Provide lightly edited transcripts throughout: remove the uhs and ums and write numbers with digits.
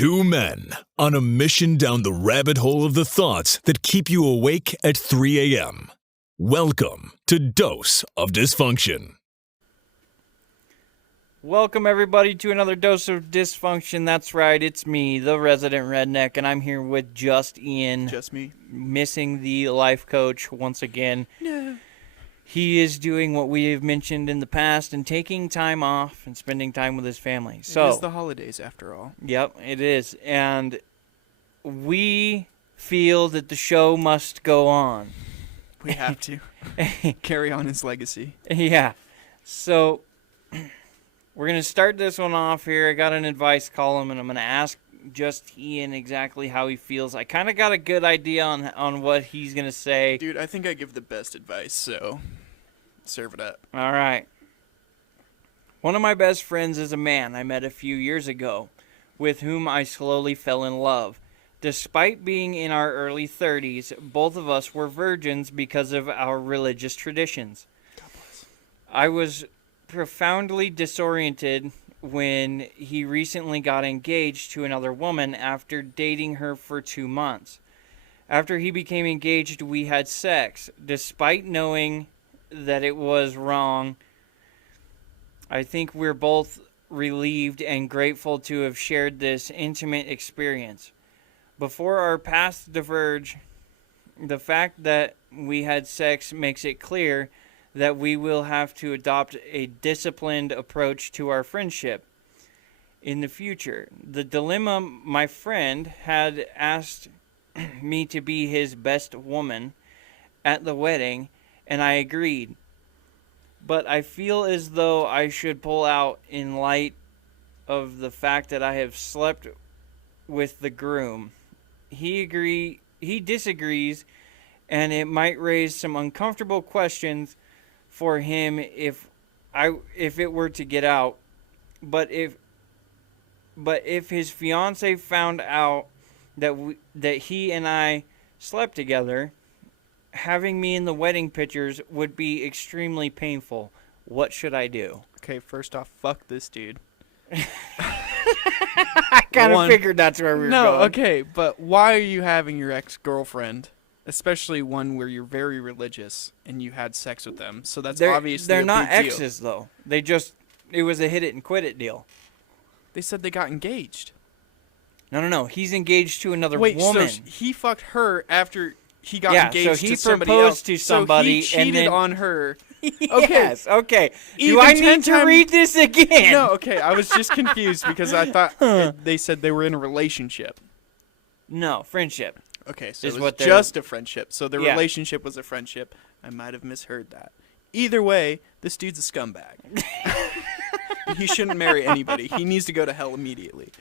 Two men on a mission down the rabbit hole of the thoughts that keep you awake at 3 a.m. Welcome to Dose of Dysfunction. Welcome, everybody, to another Dose of Dysfunction. That's right, it's me, the Resident Redneck, and I'm here with just Ian. Just me. Missing the life coach once again. No. He is doing what we have mentioned in the past and taking time off and spending time with his family. So, it is the holidays, after all. Yep, it is. And we feel that the show must go on. We have to. Carry on his legacy. Yeah. So, we're going to start this one off here. I got an advice column, and I'm going to ask just Ian exactly how he feels. I kind of got a good idea on what he's going to say. Dude, I think I give the best advice, so serve it up. All right. One of my best friends is a man I met a few years ago, with whom I slowly fell in love. Despite being in our early 30s, both of us were virgins because of our religious traditions. God bless. I was profoundly disoriented when he recently got engaged to another woman after dating her for 2 months. After he became engaged, we had sex. Despite knowing that it was wrong, I think we're both relieved and grateful to have shared this intimate experience. Before our paths diverge, the fact that we had sex makes it clear that we will have to adopt a disciplined approach to our friendship in the future. The dilemma: my friend had asked me to be his best woman at the wedding, and I agreed. But I feel as though I should pull out in light of the fact that I have slept with the groom. He disagrees, and it might raise some uncomfortable questions for him if it were to get out. But if his fiance found out that he and I slept together, having me in the wedding pictures would be extremely painful. What should I do? Okay, first off, fuck this dude. I kind of figured that's where we were going. No, okay, but why are you having your ex-girlfriend, especially one where you're very religious, and you had sex with them? So that's obviously they're a not big deal. exes, though. It was a hit it and quit it deal. They said they got engaged. No. He's engaged to another woman. woman. So he fucked her after he got engaged to somebody else. So he proposed to somebody, so he cheated on her. Okay. Yes, okay. Even do I need to read this again? No, okay. I was just confused because I thought they said they were in a relationship. No, friendship. Okay, so it was just a friendship. So the Yeah. relationship was a friendship. I might have misheard that. Either way, this dude's a scumbag. He shouldn't marry anybody. He needs to go to hell immediately.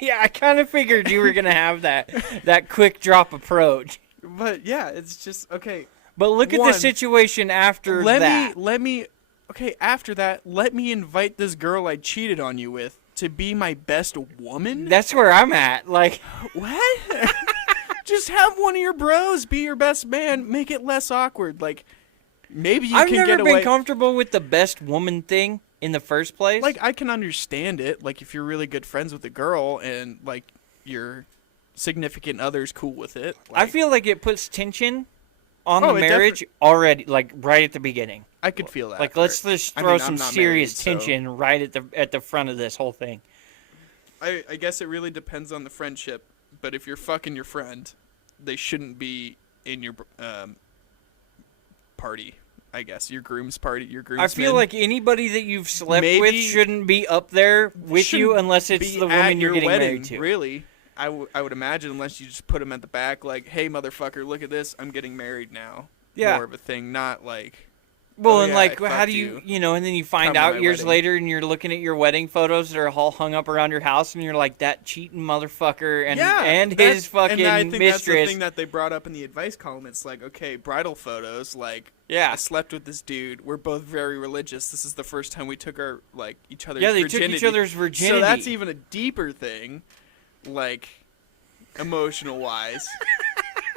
Yeah, I kind of figured you were going to have that quick drop approach. But yeah, it's just, okay. But look at the situation after that. After that, let me invite this girl I cheated on you with to be my best woman? That's where I'm at. Like, what? Just have one of your bros be your best man. Make it less awkward. Like, maybe you can get away. I've never been comfortable with the best woman thing in the first place. Like, I can understand it. Like, if you're really good friends with a girl and, like, your significant other's cool with it. Like, I feel like it puts tension on the marriage already, like, right at the beginning. I could feel that. Like, let's just throw some serious tension right at the front of this whole thing. I guess it really depends on the friendship, but if you're fucking your friend, they shouldn't be in your party. I guess your groom's party, your groomsman. I feel like anybody that you've slept with shouldn't be up there with you unless it's the woman you're getting married to. Really, I would imagine, unless you just put them at the back, like, "Hey, motherfucker, look at this! I'm getting married now." Yeah, more of a thing, not like. Well, and like, how do you know? And then you find out years later, and you're looking at your wedding photos that are all hung up around your house, and you're like, that cheating motherfucker and his fucking and I think mistress. That's the thing that they brought up in the advice column. It's like, okay, bridal photos, like, I slept with this dude. We're both very religious. This is the first time we took our each other's virginity. Yeah, they took each other's virginity. So that's even a deeper thing, like, emotional wise.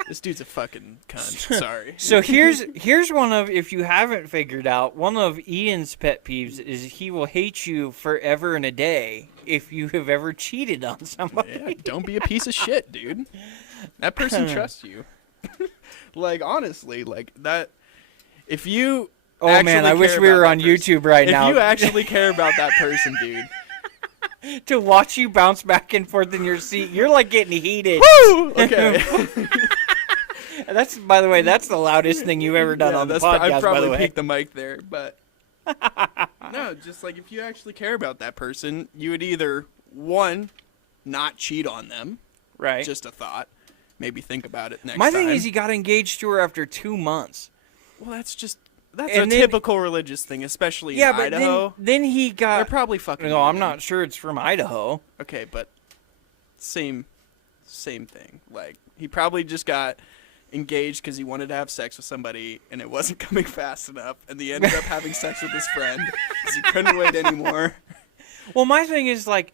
This dude's a fucking cunt. Sorry. So here's one of, if you haven't figured out, one of Ian's pet peeves is he will hate you forever and a day if you have ever cheated on somebody. Yeah, don't be a piece of shit, dude. That person trusts you. Like, honestly, like, that, if you Oh man, I wish we were on YouTube right now. If you actually care about that person, dude. To watch you bounce back and forth in your seat, you're like getting heated. Woo! Okay. That's, by the way, that's the loudest thing you've ever done on the podcast, I probably by the way. peaked the mic there, but no, just like if you actually care about that person, you would either, one, not cheat on them. Right. Just a thought. Maybe think about it next time. My thing is he got engaged to her after 2 months. Well, that's a typical religious thing, especially in Idaho. But then he got... They're probably fucking... No, I'm not sure it's from Idaho. Okay, but same thing. Like, he probably just got engaged because he wanted to have sex with somebody, and it wasn't coming fast enough, and he ended up having sex with his friend because he couldn't wait anymore. Well, my thing is, like...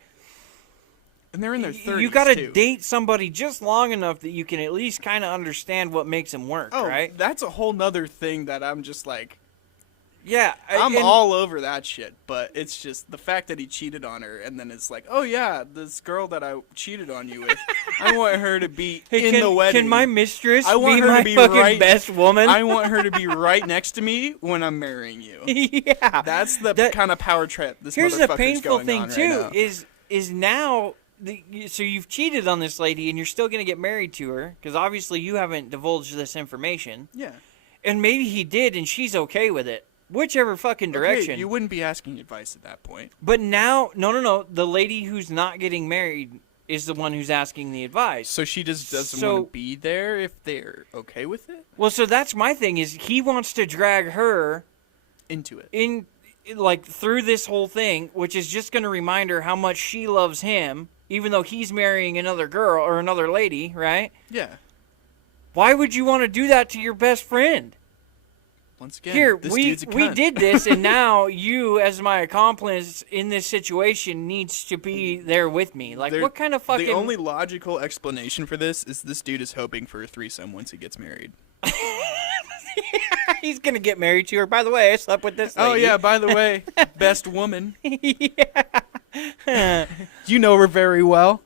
And they're in their 30s, you gotta date somebody just long enough that you can at least kind of understand what makes them work, right? That's a whole nother thing that I'm just like... Yeah. I'm all over that shit, but it's just the fact that he cheated on her, and then it's like, oh yeah, this girl that I cheated on you with, I want her to be in the wedding. Can my mistress I want be her my to be fucking best woman? I want her to be right next to me when I'm marrying you. Yeah. That's the kind of power trip this Here's motherfucker's the painful going thing, on too, right now. is now... So you've cheated on this lady, and you're still going to get married to her, because obviously you haven't divulged this information. Yeah. And maybe he did, and she's okay with it. Whichever fucking direction. Okay, you wouldn't be asking advice at that point. But now, no. The lady who's not getting married is the one who's asking the advice. So she just doesn't want to be there if they're okay with it? Well, so that's my thing, is he wants to drag her... into it. Like, through this whole thing, which is just going to remind her how much she loves him, even though he's marrying another girl or another lady, right? Yeah. Why would you want to do that to your best friend? Once again, Here, this we dude's a cunt. did this, and now you, as my accomplice in this situation, needs to be there with me. Like, what kind of fucking... The only logical explanation for this is this dude is hoping for a threesome once he gets married. He's going to get married to her. By the way, I slept with this lady. Oh, yeah, by the way, best woman. Yeah. You know her very well.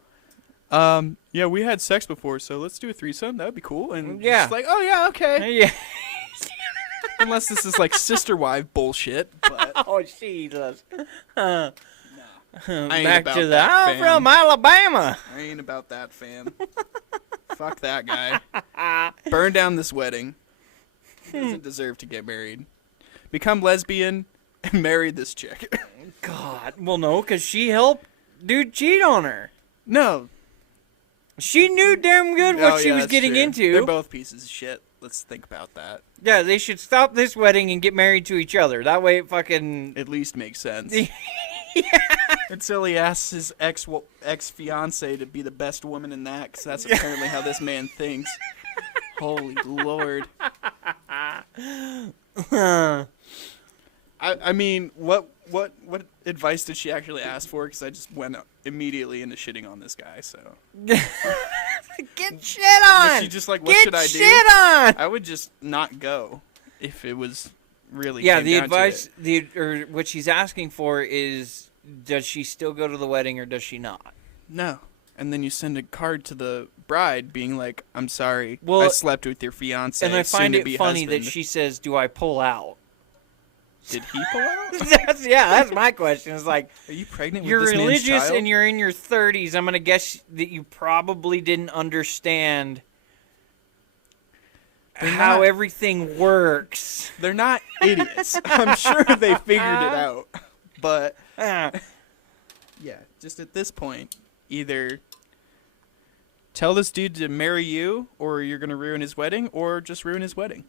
Yeah, we had sex before, so let's do a threesome. That would be cool. And Yeah. just like, oh, yeah, okay. Yeah. Unless this is like sister wife bullshit. But Oh, Jesus. I ain't Back about to the... that, I'm fam. from Alabama. I ain't about that, fam. Fuck that guy. Burn down this wedding. He doesn't deserve to get married. Become lesbian and marry this chick. God. Well, no, because she helped dude cheat on her. No. She knew damn good what she was that's getting true. into. They're both pieces of shit. Let's think about that. Yeah, they should stop this wedding and get married to each other. That way it fucking... At least makes sense. Yeah. Until he asks his ex-fiancée to be the best woman in that, because that's apparently how this man thinks. Holy Lord. I mean, what advice did she actually ask for? Because I just went immediately into shitting on this guy, so. Get shit on! Was she just like, what Get should I do? Shit on! I would just not go if it was really Yeah, came the down advice, to it. or what she's asking for is, does she still go to the wedding or does she not? No. And then you send a card to the bride being like, I'm sorry, Well, I slept with your fiancé. And I find it funny husband. that she says, do I pull out? Did he pull out? that's my question. It's like, Are you pregnant you're with this man's religious child? and you're in your 30s. I'm going to guess that you probably didn't understand how not- everything works. They're not idiots. I'm sure they figured it out. But, yeah, just at this point, either tell this dude to marry you, or you're going to ruin his wedding, or just ruin his wedding.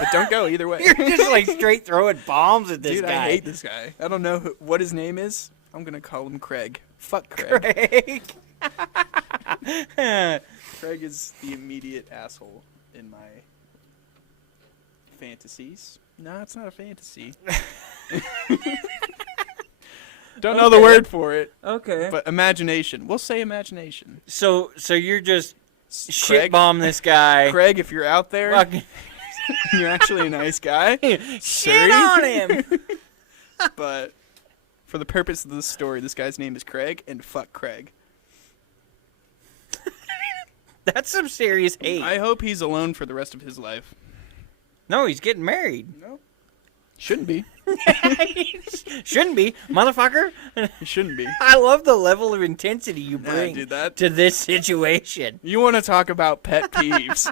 But don't go either way. You're just like straight throwing bombs at this Dude, guy. I hate this guy. I don't know what his name is. I'm going to call him Craig. Fuck Craig. Craig. Craig is the immediate asshole in my fantasies. No, it's not a fantasy. Don't know the word for it, Okay. but imagination. We'll say imagination. So you're just shit bomb this guy. Craig, if you're out there, Fucking you're actually a nice guy. shit on him. But for the purpose of this story, this guy's name is Craig, and fuck Craig. That's some serious hate. I hope he's alone for the rest of his life. No, he's getting married. No. Shouldn't be. Shouldn't be, motherfucker. He shouldn't be. I love the level of intensity you Nah, bring dude, that- to this situation. You want to talk about pet peeves.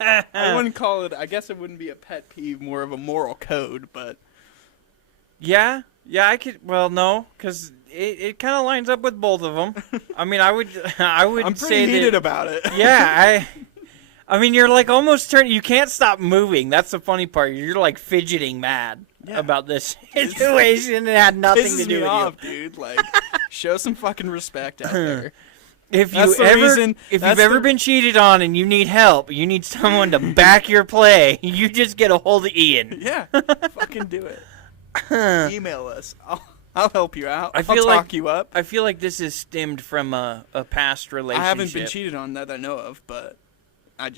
I wouldn't call it, I guess it wouldn't be a pet peeve, more of a moral code, but... Yeah, I could. Well, no, because it kind of lines up with both of them. I mean, I would I'm say pretty heated that, about it. Yeah, I mean, you're like almost turning. You can't stop moving. That's the funny part. You're like fidgeting mad about this situation. It had nothing to Pisses do me with off, dude. Like, show some fucking respect out there. If That's you've the- ever been cheated on and you need help, you need someone to back your play. You just get a hold of Ian. Yeah, fucking do it. Email us. I'll help you out. I'll talk you up. I feel like this is stemmed from a past relationship. I haven't been cheated on that I know of, but I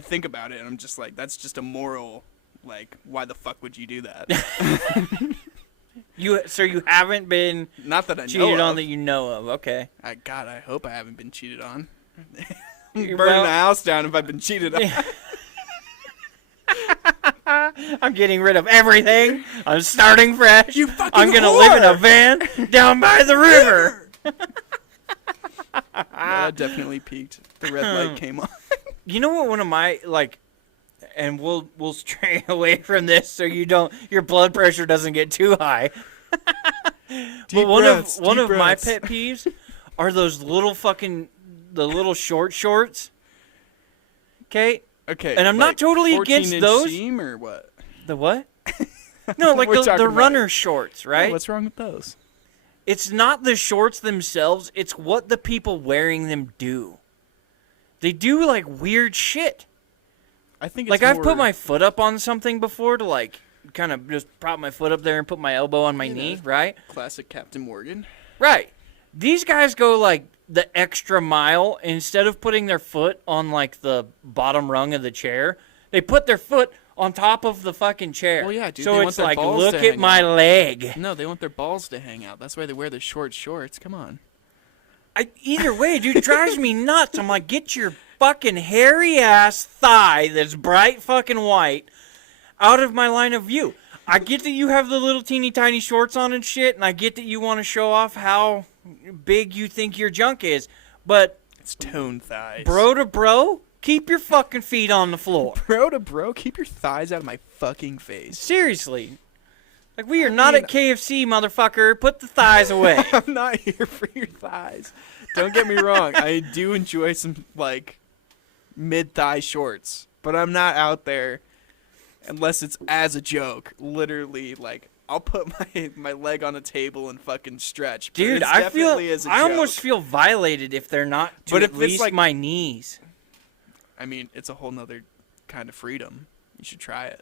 think about it and I'm just like, that's just a moral, like, why the fuck would you do that? So you haven't been Not that I know cheated on of. that you know of. Okay. God, I hope I haven't been cheated on. Well- Burning the house down if I've been cheated on. I'm getting rid of everything. I'm starting fresh. You fucking I'm gonna whore! live in a van down by the river. Yeah, that definitely peaked. The red light came on. You know what? One of my and we'll stray away from this so your blood pressure doesn't get too high. Deep But one breaths, of deep my breaths. pet peeves are those little the little shorts. Okay. Okay. And I'm not totally 14 against inch those. Seam or what? The what? No, like We're the talking about- runner shorts, right? Oh, what's wrong with those? It's not the shorts themselves, it's what the people wearing them do. They do like weird shit. I think it's Like I've more, put my foot up on something before to like kind of just prop my foot up there and put my elbow on my knee, right? classic Captain Morgan. Right. These guys go like the extra mile. Instead of putting their foot on like the bottom rung of the chair, they put their foot on top of the fucking chair. Well, yeah, dude, so they want it's their like, balls look to at hang my out. leg. No, they want their balls to hang out. That's why they wear the short shorts. Come on. Either way, dude, it drives me nuts. I'm like, get your fucking hairy ass thigh that's bright fucking white out of my line of view. I get that you have the little teeny tiny shorts on and shit, and I get that you want to show off how big you think your junk is, but It's tone thighs. bro to bro, keep your fucking feet on the floor. Bro to bro, keep your thighs out of my fucking face. Seriously. Like, we are not at KFC, motherfucker. Put the thighs away. I'm not here for your thighs. Don't get me wrong. I do enjoy some, like, mid-thigh shorts. But I'm not out there unless it's as a joke. Literally, like, I'll put my leg on a table and fucking stretch. But Dude, it's I definitely as a almost joke. feel violated if they're not to But at if it's least like- my knees. I mean, it's a whole nother kind of freedom. You should try it.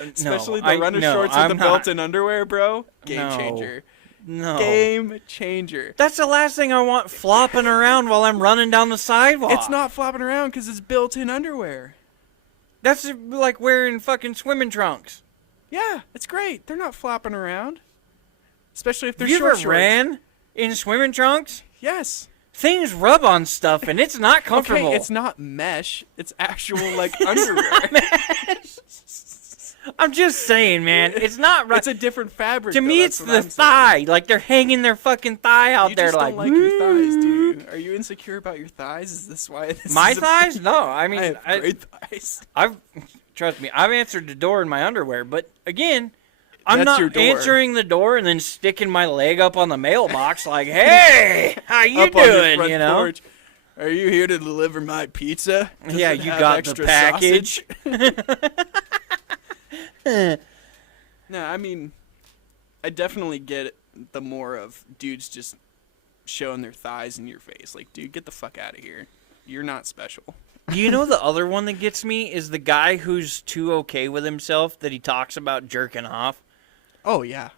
Especially the runner shorts with the built-in underwear, bro. Game No. changer. No. Game changer. That's the last thing I want flopping around while I'm running down the sidewalk. It's not flopping around because it's built-in underwear. That's like wearing fucking swimming trunks. Yeah, it's great. They're not flopping around. Especially if they're Have you short ever shorts. ran in swimming trunks? Yes. Things rub on stuff and it's not comfortable. Okay, it's not mesh. It's actual, like, underwear. I'm just saying, man. It's not right. It's a different fabric. To though, me, that's it's what the I'm saying. thigh. Like they're hanging their fucking thigh out You there, just like, don't like your thighs, do you? Are you insecure about your thighs? Is this why this my is a- thighs? No, I mean, I have great thighs. trust me, I've answered the door in my underwear, but again, I'm That's not your door. answering the door and then sticking my leg up on the mailbox like, "Hey, how you Up on your doing?" front You know? porch. Are you here to deliver my pizza? Does Yeah, it you have got the extra package. sausage? No, I mean, I definitely get the more of dudes just showing their thighs in your face. Like, dude, get the fuck out of here. You're not special. You know the other one that gets me is the guy who's too okay with himself that he talks about jerking off. Oh, yeah.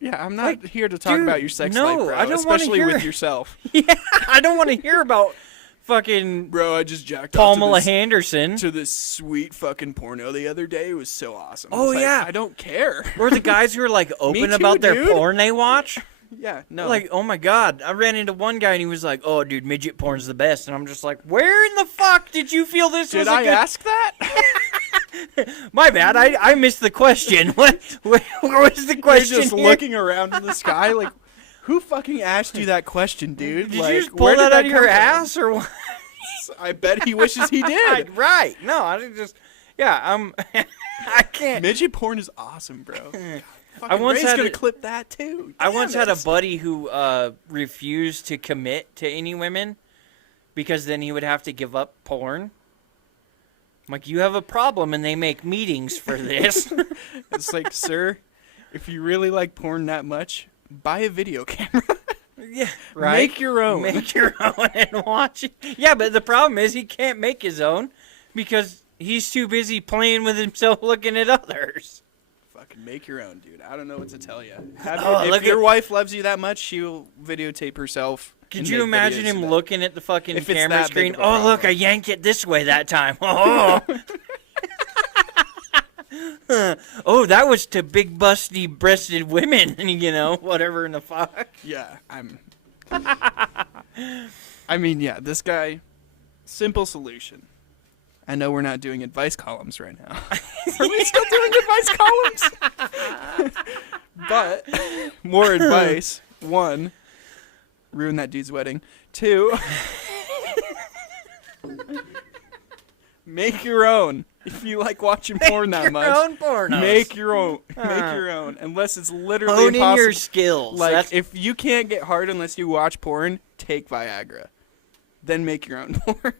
Yeah, I'm not here to talk dude, about your sex no, life, bro. I don't wanna especially hear with it. yourself. Yeah, I don't want to hear about fucking Bro, I just jacked off Pamela Henderson. to this sweet fucking porno the other day. It was so awesome. Oh, yeah. I don't care. Or the guys who are like open too, about their dude. porn they watch. Yeah, no. Like, oh my god, I ran into one guy and he was like, "Oh, dude, midget porn's the best," and I'm just like, "Where in the fuck did you feel this was did a I good?" ask that? My bad, I missed the question. What was the You're question? just here? looking around in the sky like, who fucking asked you that question, dude? Did like, you just pull where did that out of your come from? ass or what? I bet he wishes he did. Right? No, I didn't just. Yeah, I can't. Midget porn is awesome, bro. I once Ray's had gonna a- clip that too. I once had a Damn it. buddy who refused to commit to any women because then he would have to give up porn. I'm like, you have a problem, and they make meetings for this. It's like, sir, if you really like porn that much, buy a video camera. Yeah, right. Make your own. Make your own and watch it. Yeah, but the problem is he can't make his own because he's too busy playing with himself, looking at others. Fucking make your own, dude. I don't know what to tell you. look If your at- wife loves you that much, she'll videotape herself. Could and you make imagine videos him of that. looking at the fucking If it's camera that big screen? of a Oh, look, problem. I yanked it this way that time. Oh, oh, that was to big busty breasted women, you know, whatever in the fuck. Yeah, I mean, yeah, this guy, simple solution. I know we're not doing advice columns right now. Are we still doing advice columns? But, more advice. 1, ruin that dude's wedding. 2, make your own. If you like watching porn that much, Your own pornos. make your own. Make your own. Unless it's literally Honing impossible. your skills. Like, That's if you can't get hard unless you watch porn, take Viagra. Then make your own porn.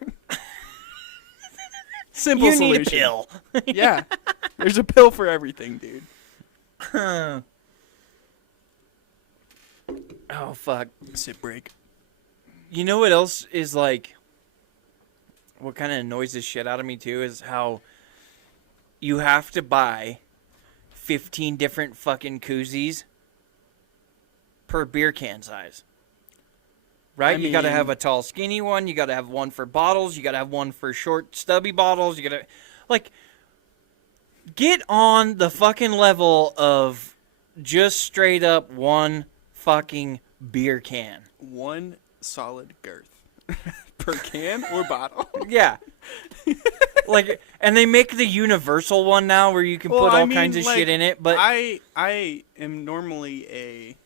Simple you solution. need a pill. Yeah. There's a pill for everything, dude. Oh, fuck. Sip break. You know what else is like, what kind of annoys the shit out of me too is how you have to buy 15 different fucking koozies per beer can size. Right? You got to mean- have a tall, skinny one. You got to have one for bottles. You got to have one for short, stubby bottles. You got to, like, get on the fucking level of just straight up one fucking beer can. One solid girth. Per can or bottle? Yeah. Like, and they make the universal one now where you can Well, put I all mean, kinds of like, shit in it, but I am normally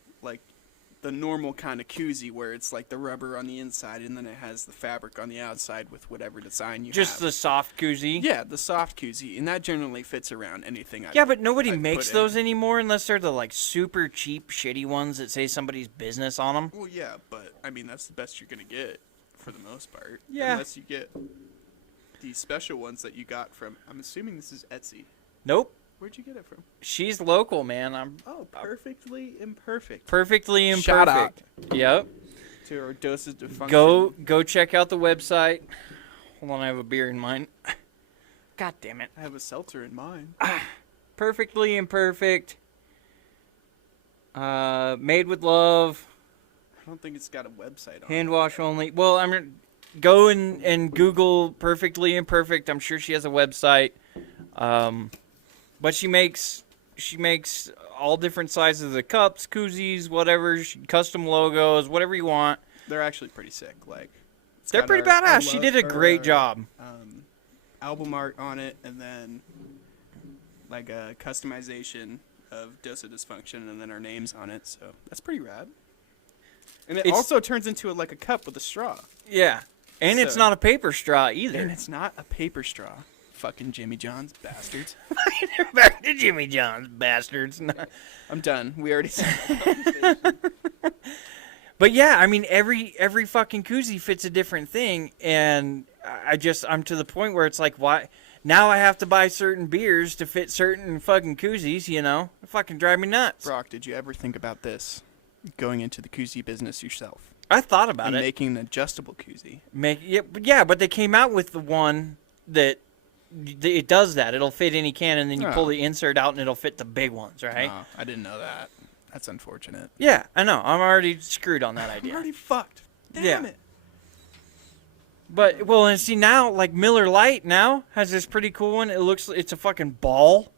the normal kind of koozie where it's like the rubber on the inside and then it has the fabric on the outside with whatever design you just have. the soft koozie. Yeah, the soft koozie, and that generally fits around anything. Yeah, but nobody I'd makes put in. those anymore unless they're the like super cheap, shitty ones that say somebody's business on them. Well, yeah, but I mean that's the best you're gonna get for the most part. Yeah. Unless you get these special ones that you got from. I'm assuming this is Etsy. Nope. Where'd you get it from? She's local, man. I'm Oh, perfectly imperfect. perfectly imperfect. Shout out. Yep. To our dosage of function. Go check out the website. Hold on, I have a beer in mine. God damn it. I have a seltzer in mine. Perfectly imperfect. Made with love. I don't think it's got a website on Hand it. wash only. Well, I'm gonna go and Google perfectly imperfect. I'm sure she has a website. But she makes all different sizes of cups, koozies, whatever, custom logos, whatever you want. They're actually pretty sick. Like, it's They're got pretty our badass. She did a great job. album art on it, and then like a customization of Dose of Dysfunction, and then our names on it. So that's pretty rad. And it It's- also turns into like a cup with a straw. Yeah. And it's So- not a paper straw And either. it's not a paper straw. Fucking Jimmy John's bastards. Back to Jimmy John's, bastards. I'm done. We already said But yeah, I mean, every fucking koozie fits a different thing, and I'm to the point where it's like, why? Now I have to buy certain beers to fit certain fucking koozies, you know? It fucking drive me nuts. Brock, did you ever think about this? Going into the koozie business yourself. I thought about And it. making an adjustable koozie. But they came out with the one that it does that. It'll fit any can, and then you pull Oh. the insert out, and it'll fit the big ones, right? Oh, I didn't know that. That's unfortunate. Yeah, I know. I'm already screwed on that I'm idea. already fucked. Damn it. But, well, and see now, like Miller Lite now has this pretty cool one. It's a fucking ball.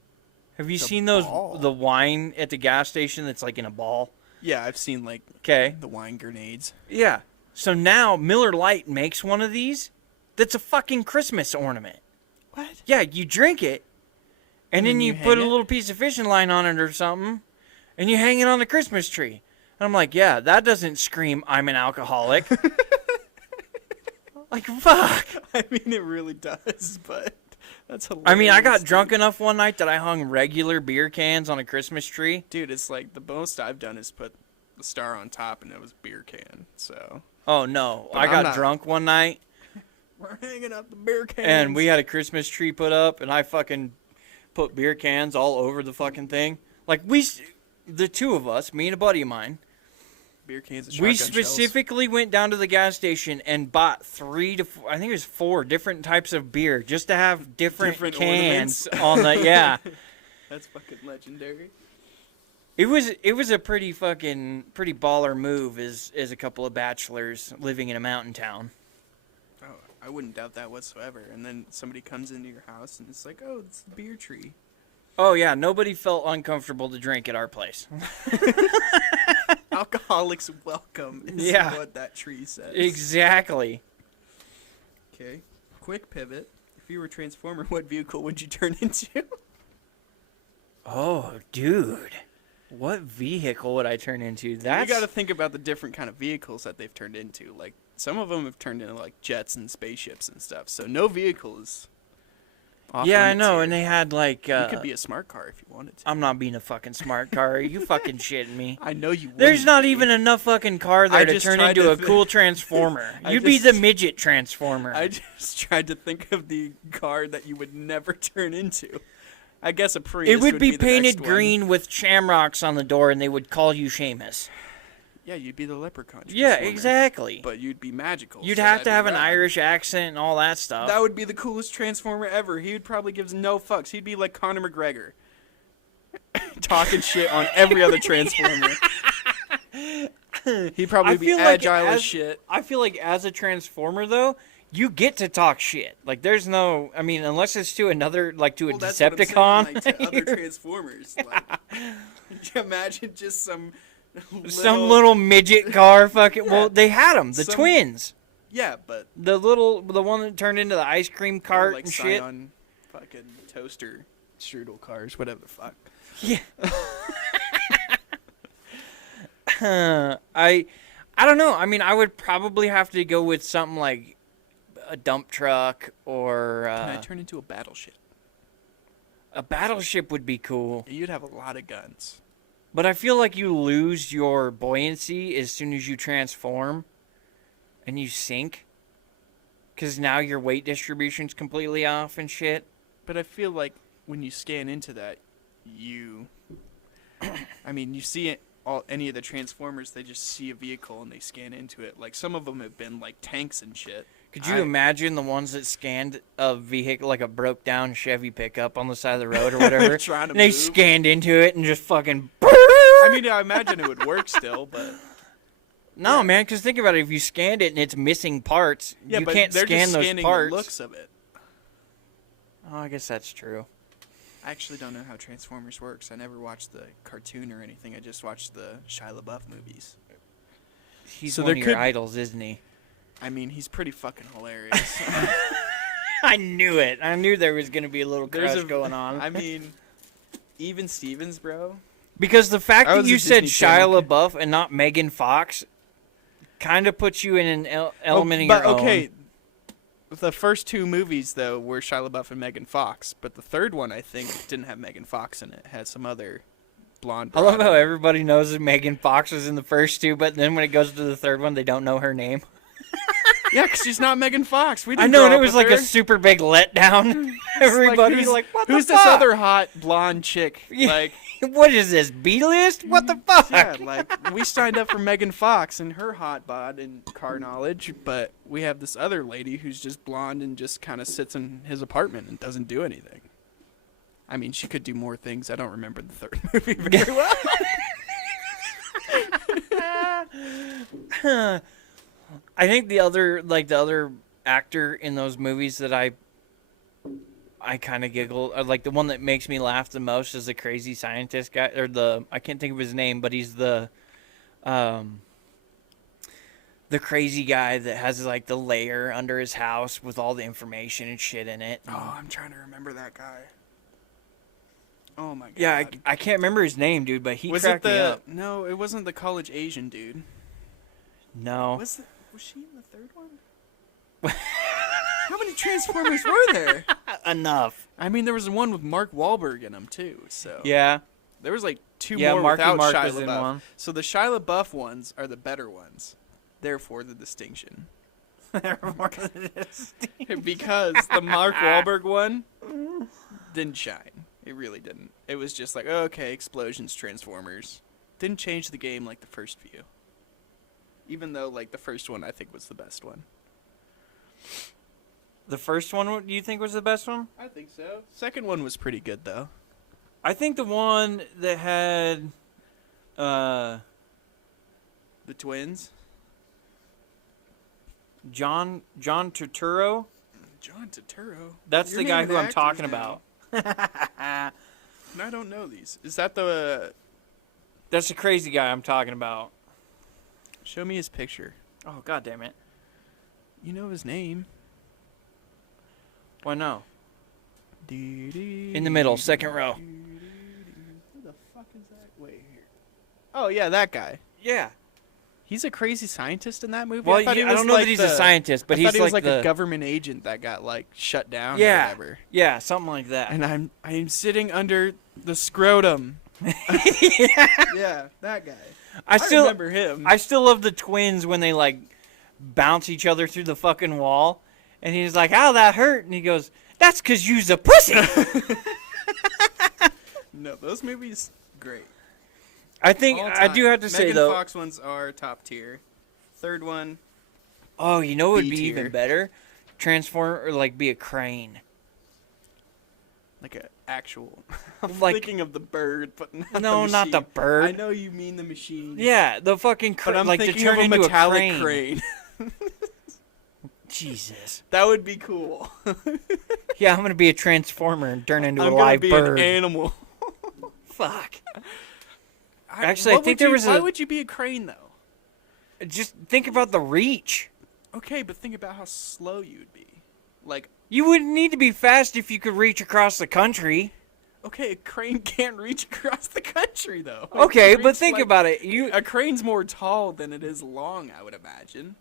Have you seen those, the wine at the gas station that's like in a ball? Yeah, I've seen like the wine grenades. Yeah. So now Miller Lite makes one of these that's a fucking Christmas ornament. What? Yeah, you drink it, and then you put a little piece of fishing line on it or something, and you hang it on the Christmas tree. And I'm like, yeah, that doesn't scream I'm an alcoholic. Like, fuck. I mean, it really does, but that's hilarious. I mean, I got drunk enough one night that I hung regular beer cans on a Christmas tree. Dude, it's like the most I've done is put the star on top, and it was beer can, so. Oh, no. But I got drunk one night. We're hanging up the beer cans. And we had a Christmas tree put up, and I fucking put beer cans all over the fucking thing. Like, the two of us, me and a buddy of mine, beer cans and we shotgun specifically went down to the gas station and bought 3 to 4, I think it was 4 different types of beer just to have different cans on the, yeah. That's fucking legendary. It was a pretty baller move as a couple of bachelors living in a mountain town. Oh, I wouldn't doubt that whatsoever. And then somebody comes into your house and it's like, oh, it's the beer tree. Oh yeah, nobody felt uncomfortable to drink at our place. Alcoholics welcome is what that tree says. Exactly. Okay, quick pivot. If you were a Transformer, what vehicle would you turn into? Oh, dude. What vehicle would I turn into? You got to think about the different kind of vehicles that they've turned into. Like, some of them have turned into, like, jets and spaceships and stuff. So no vehicle is off Yeah, I know. here. And they had, like... you could be a smart car if you wanted to. I'm not being a fucking smart car. Are you fucking shitting me? I know you would. There's not even enough fucking car there to turn into a cool Transformer. You'd be the midget Transformer. I just tried to think of the car that you would never turn into. I guess a Prius It would be the painted next green one. with shamrocks on the door, and they would call you Seamus. Yeah, you'd be the leprechaun. Yeah, exactly. But you'd be magical. You'd so have to that'd have be an rad. Irish accent and all that stuff. That would be the coolest Transformer ever. He would probably give no fucks. He'd be like Conor McGregor. Talking shit on every other Transformer. He'd probably be agile as shit. I feel like as a Transformer, though, you get to talk shit. Like, there's no... I mean, unless it's to another... Like, to a Decepticon. That's what I'm saying, like, to other Transformers. Like, could you imagine just some little midget car fucking... Well, they had them. The twins. Yeah, but... The one that turned into the ice cream cart like and shit. Scion fucking toaster strudel cars, whatever the fuck. Yeah. I don't know. I mean, I would probably have to go with something like a dump truck or... Can I turn into a battleship? A battleship would be cool. You'd have a lot of guns. But I feel like you lose your buoyancy as soon as you transform and you sink. Because now your weight distribution's completely off and shit. But I feel like when you scan into that, you... I mean, you see it, any of the Transformers, they just see a vehicle and they scan into it. Like, some of them have been, like, tanks and shit. Could you imagine the ones that scanned a vehicle, like a broke-down Chevy pickup on the side of the road or whatever? Trying to and they move. scanned into it and just fucking... I mean, I imagine it would work still, but... No, man, because think about it. If you scanned it and it's missing parts, Yeah, you but can't they're scan just those scanning parts. the looks of it. Oh, I guess that's true. I actually don't know how Transformers works. I never watched the cartoon or anything. I just watched the Shia LaBeouf movies. He's So one there of your could- idols, isn't he? I mean, he's pretty fucking hilarious. I knew it. I knew there was going to be a little crush going on. I mean, even Stevens, bro. Because the fact I that was you a said Disney Shia Channel kid. LaBeouf and not Megan Fox kind of puts you in an element of your own. Okay, the first 2 movies, though, were Shia LaBeouf and Megan Fox. But the third one, I think, didn't have Megan Fox in it. It had some other blonde I love broad how in it. everybody knows that Megan Fox was in the first 2, but then when it goes to the third one, they don't know her name. Yeah, because she's not Megan Fox. We I didn't know, grow and it up was with like her. a super big letdown. Everybody's who's, like, what the who's fuck? this other hot blonde chick? Yeah. Like, What is this, B-list? What the fuck? yeah, like, we signed up for Megan Fox and her hot bod and car knowledge, but we have this other lady who's just blonde and just kind of sits in his apartment and doesn't do anything. I mean, she could do more things. I don't remember the third movie very well. I think the other actor in those movies that I kind of giggle, like the one that makes me laugh the most is the crazy scientist guy, or I can't think of his name, but he's the crazy guy that has like the lair under his house with all the information and shit in it. Oh, I'm trying to remember that guy. Oh my god. Yeah, I can't remember his name, dude, but he cracked me up. No, it wasn't the college Asian dude. No. Was she in the third one? How many Transformers were there? Enough. I mean, there was one with Mark Wahlberg in them too. So Yeah. there was like two Yeah, more Marky without Mark Shia was in LaBeouf. one. So the Shia LaBeouf ones are the better ones. Therefore, the distinction. Because the Mark Wahlberg one didn't shine. It really didn't. It was just like, okay, explosions, Transformers. Didn't change the game like the first few. Even though, like, the first one I think was the best one. The first one, do you think was the best one? I think so. Second one was pretty good, though. I think the one that had The twins? John Turturro. John Turturro? That's You're the guy naming who I'm actors talking now. about. I don't know these. Is that the... That's the crazy guy I'm talking about. Show me his picture. Oh, god damn it. You know his name. Why no? In In the middle, second row. Who the fuck is that? Wait, here. Oh, yeah, that guy. Yeah. He's a crazy scientist in that movie? Well, I thought he I was don't know like that he's a scientist, but I thought he's he was like a government agent that got, like, shut down or yeah, whatever. yeah, something like that. And I'm sitting under the scrotum. Yeah, that guy. I remember him. I still love the twins when they like bounce each other through the fucking wall, and he's like, "Ow, that hurt," and he goes, "That's 'cause you's a pussy." No, those movies, great. I think All I time. do have to say Megan though. Fox ones are top tier. Third one, Oh, you know what would be B-tier. even better? Transform or like be a crane. like a actual. I'm Like- thinking of the bird, but not No, the not the machine. bird. I know you mean the machine. Yeah, the fucking but crane. I'm Like to thinking turn of a into metallic a crane. Jesus. That would be cool. Yeah, I'm gonna be a transformer and turn into I'm a gonna live be bird. an animal. Fuck. Actually, I think there was Why a- would you be a crane though? Just think about the reach. Okay, but think about how slow you'd be. Like, You wouldn't need to be fast if you could reach across the country. okay, a crane can't reach across the country though. It Okay, can but reach, think like- about it. A crane's more tall than it is long, I would imagine.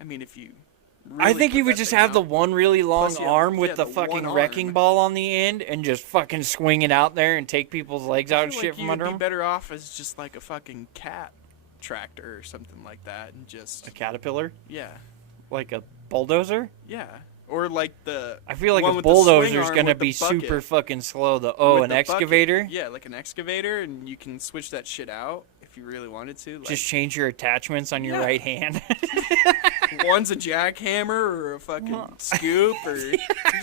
I mean, if you. I really think put you would that just thing have the out. one really long Plus you have- arm with yeah, the the fucking one wrecking arm. ball on the end and just fucking swing it out there and take people's legs out I and feel shit like from you'd under be them. better off as just like a fucking cat tractor or something like that, and just A caterpillar? yeah, Like a bulldozer? yeah, or like the. I feel like one a with the swing bulldozer's arm gonna with the be super bucket. fucking slow though. Oh, With an the bucket. excavator? Yeah, like an excavator, and you can switch that shit out if you really wanted to. Like, Just change your attachments on your Yeah. right hand. one's a jackhammer or a fucking scoop, or you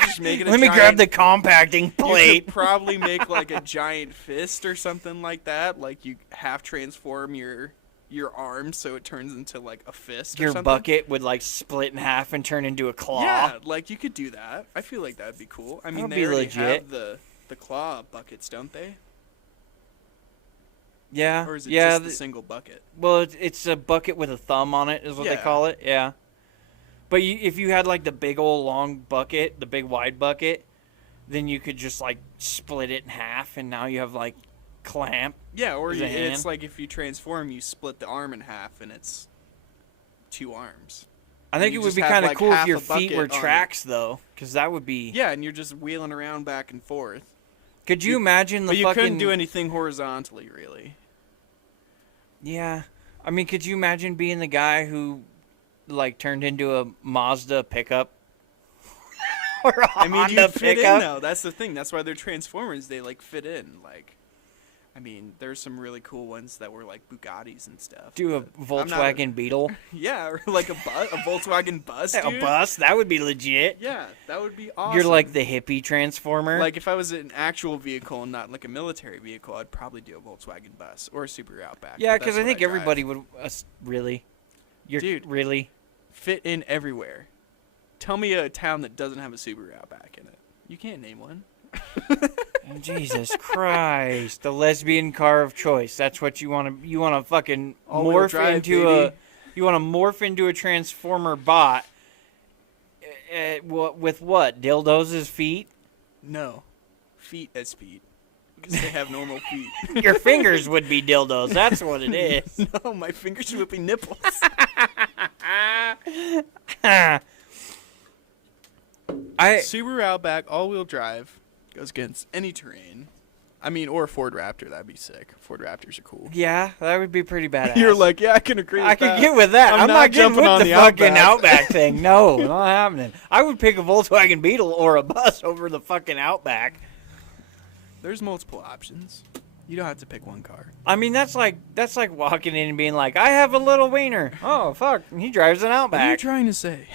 just make it. Let me grab the compacting You plate. could probably make like a giant fist or something like that. Like you half transform your arm so it turns into like a fist. or Your something. bucket would like split in half and turn into a claw. Yeah, like you could do that. I feel like that'd be cool. I mean, That'd they be already legit. have the claw buckets, don't they? Yeah. Or is it yeah. just the single bucket? Well, it's a bucket with a thumb on it, is what they Yeah. call it. Yeah. But if you had like the big old long bucket, the big wide bucket, then you could just like split it in half, and now you have like clamp. Yeah, or As a it's hand? like if you transform, you split the arm in half, and it's 2 arms. I think you it would just be have, kind of like, cool if half your a feet bucket were on- tracks, though, because that would be. Yeah, and you're just wheeling around back and forth. Could you imagine the But you fucking? couldn't do anything horizontally, really. Yeah, I mean, could you imagine being the guy who, like, turned into a Mazda pickup? Or a I mean, Honda you fit pickup? in though. That's the thing. That's why they're Transformers. They like fit in. Like, I mean, there's some really cool ones that were like Bugattis and stuff. Do a but I'm not Volkswagen Beetle? Yeah, or like a Volkswagen bus. A Dude. bus? That would be legit. Yeah, that would be awesome. You're like the hippie transformer. Like if I was an actual vehicle and not like a military vehicle, I'd probably do a Volkswagen bus or a Subaru Outback. yeah, but because that's I what think drive. everybody would really. Dude. Really? Fit in everywhere. Tell me a town that doesn't have a Subaru Outback in it. You can't name one. Jesus Christ. The lesbian car of choice. That's what you want to fucking All-wheel morph drive, into baby. you want to morph into a Transformer bot with what? Dildos as feet? No. Feet as feet. Because they have normal feet. Your fingers would be dildos. That's what it is. No, my fingers would be nipples. Subaru Outback, all-wheel drive, goes against any terrain. I mean, or a Ford Raptor, that'd be sick. Ford Raptors are cool. Yeah, that would be pretty badass. You're like, yeah, I can agree with that. I can get with that. I'm not getting jumping with on the the fucking Outback. Outback thing. No, not happening. I would pick a Volkswagen Beetle or a bus over the fucking Outback. There's multiple options. You don't have to pick one car. I mean, that's like walking in and being like, I have a little wiener. Oh, fuck. He drives an What are you Outback. trying to say?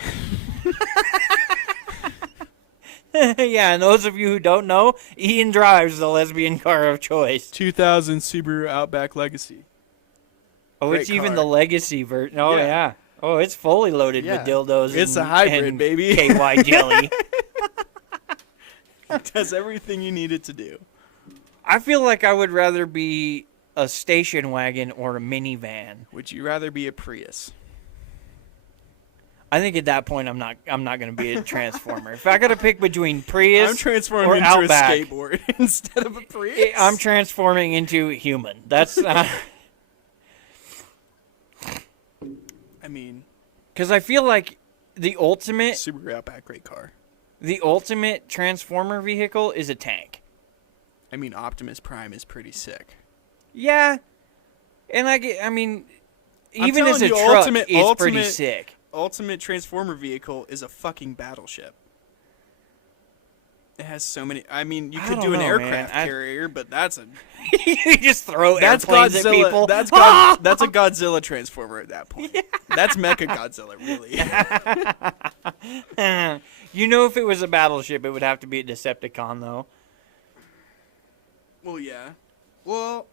Yeah, and those of you who don't know, Ian drives the lesbian car of choice. 2000 Subaru Outback Legacy. Oh, Great it's even car. the legacy version. Oh, Yeah. yeah. Oh, it's fully loaded Yeah. with dildos. It's and, a hybrid, and baby. KY jelly. It does everything you need it to do. I feel like I would rather be a station wagon or a minivan. Would you rather be a Prius? I think at that point I'm not going to be a transformer. If I got to pick between Prius I'm transforming or into Outback, a skateboard instead of a Prius. I'm transforming into human. That's I mean, because I feel like the ultimate Subaru Outback, great car. transformer vehicle is a tank. I mean, Optimus Prime is pretty sick. Yeah, and I mean, I'm even as telling a you, truck, ultimate- it's pretty ultimate- sick. Ultimate transformer vehicle is a fucking battleship. It has so many. I mean, you I could don't do an know, aircraft man. carrier, but that's a You just throw that's airplanes at Godzilla. people. That's a Godzilla transformer at that point. That's Mecha Godzilla, really. You know, if it was a battleship, it would have to be a Decepticon, though. Well, yeah. Well.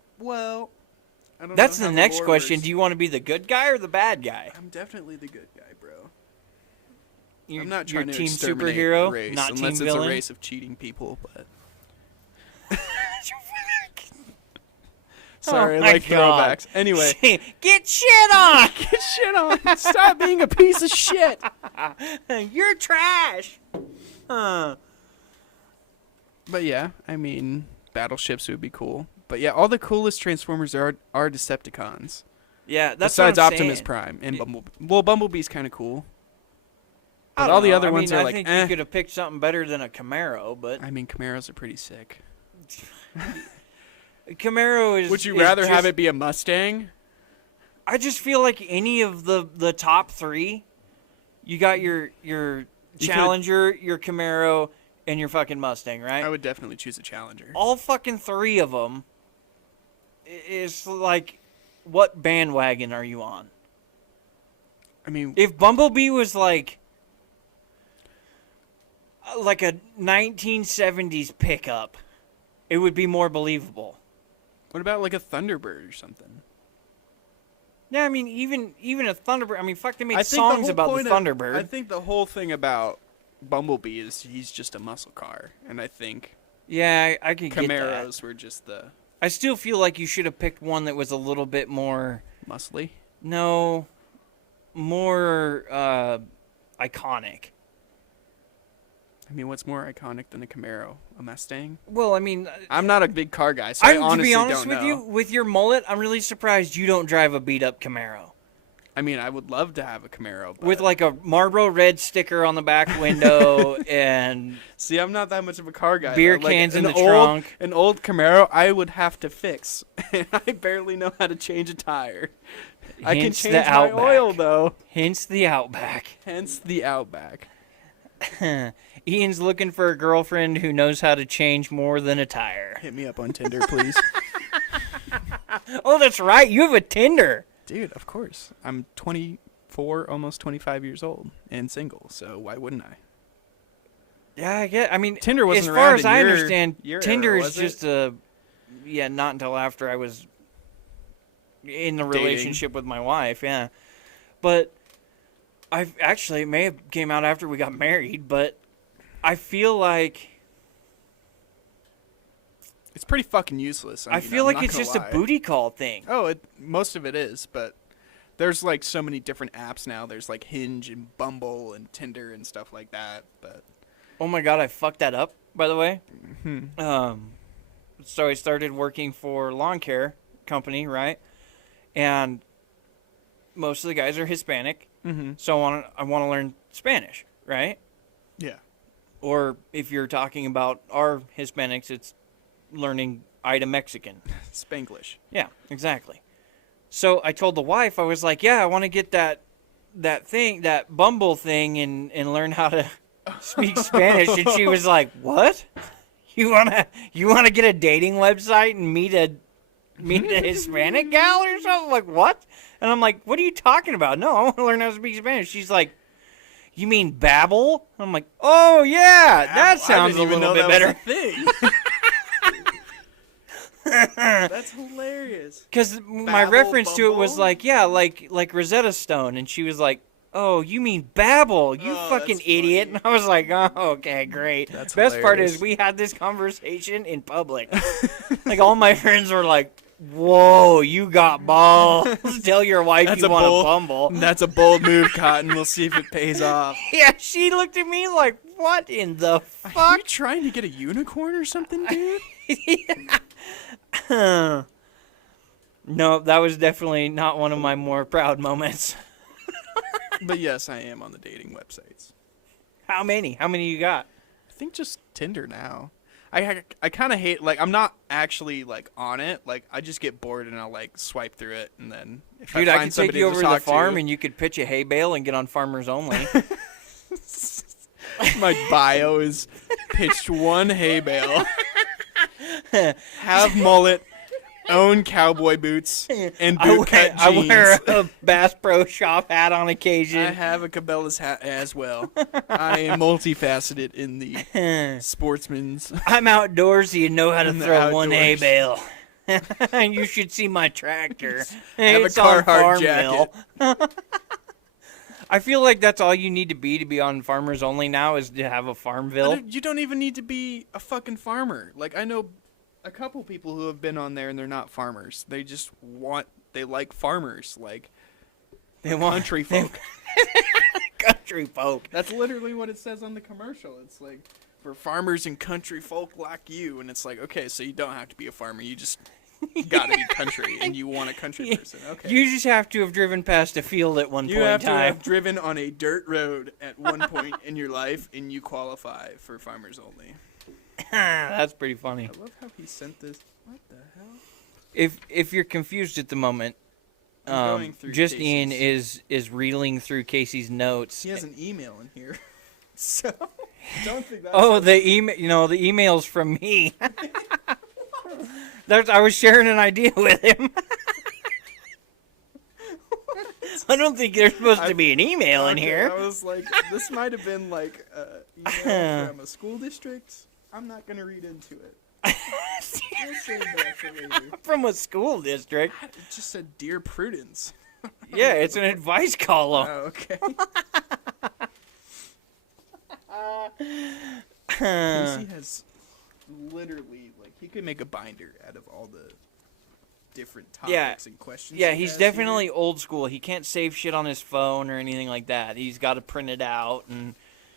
I don't That's know the how next lore question. works. Do you want to be the good guy or the bad guy? I'm definitely the good guy, bro. You're, I'm not you're trying to team exterminate superhero, a race, not unless team it's villain. a race of cheating people. But sorry, Oh I my like God. throwbacks. Anyway, Get shit on! get shit on. Stop being a piece of shit. You're trash! Huh. But yeah, I mean, battleships would be cool. But yeah, all the coolest Transformers are Decepticons. Yeah, that's Besides what I'm Optimus saying. Prime and Bumblebee. Well, Bumblebee's kind of cool. I But don't all the know. other ones I are mean, like, I think eh. you could have picked something better than a Camaro, but I mean, Camaros are pretty sick. Camaro is. Would you is rather just, have it be a Mustang? I just feel like any of the top three. You got your Challenger, your Camaro, and your fucking Mustang, right? I would definitely choose a Challenger. All fucking three of them is like, what bandwagon are you on? I mean, If Bumblebee was like a 1970s pickup, it would be more believable. what about like a Thunderbird or something? Yeah, I mean, even a Thunderbird. I mean, fuck, they made I think the songs whole about the point Thunderbird. I think the whole thing about Bumblebee is he's just a muscle car, and I think Yeah, I could get that. Camaros were just the I still feel like you should have picked one that was a little bit more. muscly. No, more iconic. I mean, what's more iconic than a Camaro? A Mustang? Well, I mean, I'm not a big car guy, so I to honestly be honest don't with know. you, with your mullet, I'm really surprised you don't drive a beat up Camaro. I mean, I would love to have a Camaro, but With like a Marlboro Red sticker on the back window and see, I'm not that much of a car guy. beer though. Like, cans in an the old- trunk. An old Camaro, I would have to fix, and I barely know how to change a tire. I can Hence the change my Outback. oil though. Hence the Outback. Hence the Outback. Ian's looking for a girlfriend who knows how to change more than a tire. Hit me up on Tinder, please. Oh, that's right. You have a Tinder. Dude, of course. I'm 24, almost 25 years old, and single, so why wouldn't I? Yeah, I get. I mean, Tinder wasn't as around far as in I your- understand, your Tinder era, is was it? just not until after I was in the Dating. relationship with my wife. Yeah, But it may have came out after we got married, but I feel like it's pretty fucking useless. I feel like it's just a booty call thing. Oh, most of it is, but there's like so many different apps now. There's like Hinge and Bumble and Tinder and stuff like that. But oh my god, I fucked that up, by the way. Mm-hmm. So I started working for a lawn care company, right? And most of the guys are Hispanic. Mm-hmm. So I want to learn Spanish, right? Yeah. Or if you're talking about our Hispanics, it's learning Ida Mexican. Spanglish. Yeah, exactly. So I told the wife, I was like, yeah, I want to get that Bumble thing and learn how to speak Spanish. And she was like, what? You wanna get a dating website and meet a Hispanic gal or something? Like, what? And I'm like, what are you talking about? No, I want to learn how to speak Spanish. She's like, you mean Babel? I'm like, oh yeah, that sounds a little bit better. Thing. That's hilarious. Because my reference to it was like, yeah, like Rosetta Stone, and she was like, oh, you mean Babel, you fucking idiot. And I was like, oh, okay, great. That's Best part hilarious. is we had this conversation in public. Like, all my friends were like, whoa, you got balls. Tell your wife you want to Bumble. That's a bold move, Cotton. We'll see if it pays off. Yeah, she looked at me like, what in the fuck? Are you trying to get a unicorn or something, dude? No, that was definitely not one of my more proud moments. But yes, I am on the dating websites. How many? How many you got? I think just Tinder now. I kind of hate, like, I'm not actually, like, on it. Like, I just get bored and I'll, like, swipe through it. And then if Dude, I I find could take somebody you to over to the talk farm to, and you could pitch a hay bale and get on Farmers Only. my bio is pitched one hay bale, have mullet, own cowboy boots, and bootcut I jeans. wear a Bass Pro Shop hat on occasion. I have a Cabela's hat as well. I am multifaceted in the sportsman's. I'm outdoorsy and know how to In the throw one hay outdoors. bale. You should see my tractor. Have a It's on Carhartt jacket. Farmville. I feel like that's all you need to be on Farmers Only now is to have a Farmville. You don't even need to be a fucking farmer. Like, I know a couple people who have been on there and they're not farmers. They just they like farmers. Like, They want country folk. country folk. That's literally what it says on the commercial. It's like, for farmers and country folk like you. And it's like, okay, so you don't have to be a farmer. You just gotta be country and you want a country person. Okay. You just have to have driven past a field at one You point have in to time. have driven on a dirt road at one point in your life, and you qualify for Farmers Only. That's pretty funny. I love how he sent this. What the hell? If you're confused at the moment, I'm going through just Casey's. Ian is reeling through Casey's notes. He has an email in here, so don't think that's. Oh, the email. The emails from me. I was sharing an idea with him. I don't think there's supposed to be an email in here. I was like, this might have been like email from a school district. I'm not gonna read into it. We'll save that for later. From a school district. It just said, "Dear Prudence." Yeah, it's an advice column. Oh, okay. Casey has literally, like, he could make a binder out of all the different topics and questions. Yeah, he he's has definitely here. old school. He can't save shit on his phone or anything like that. He's got to print it out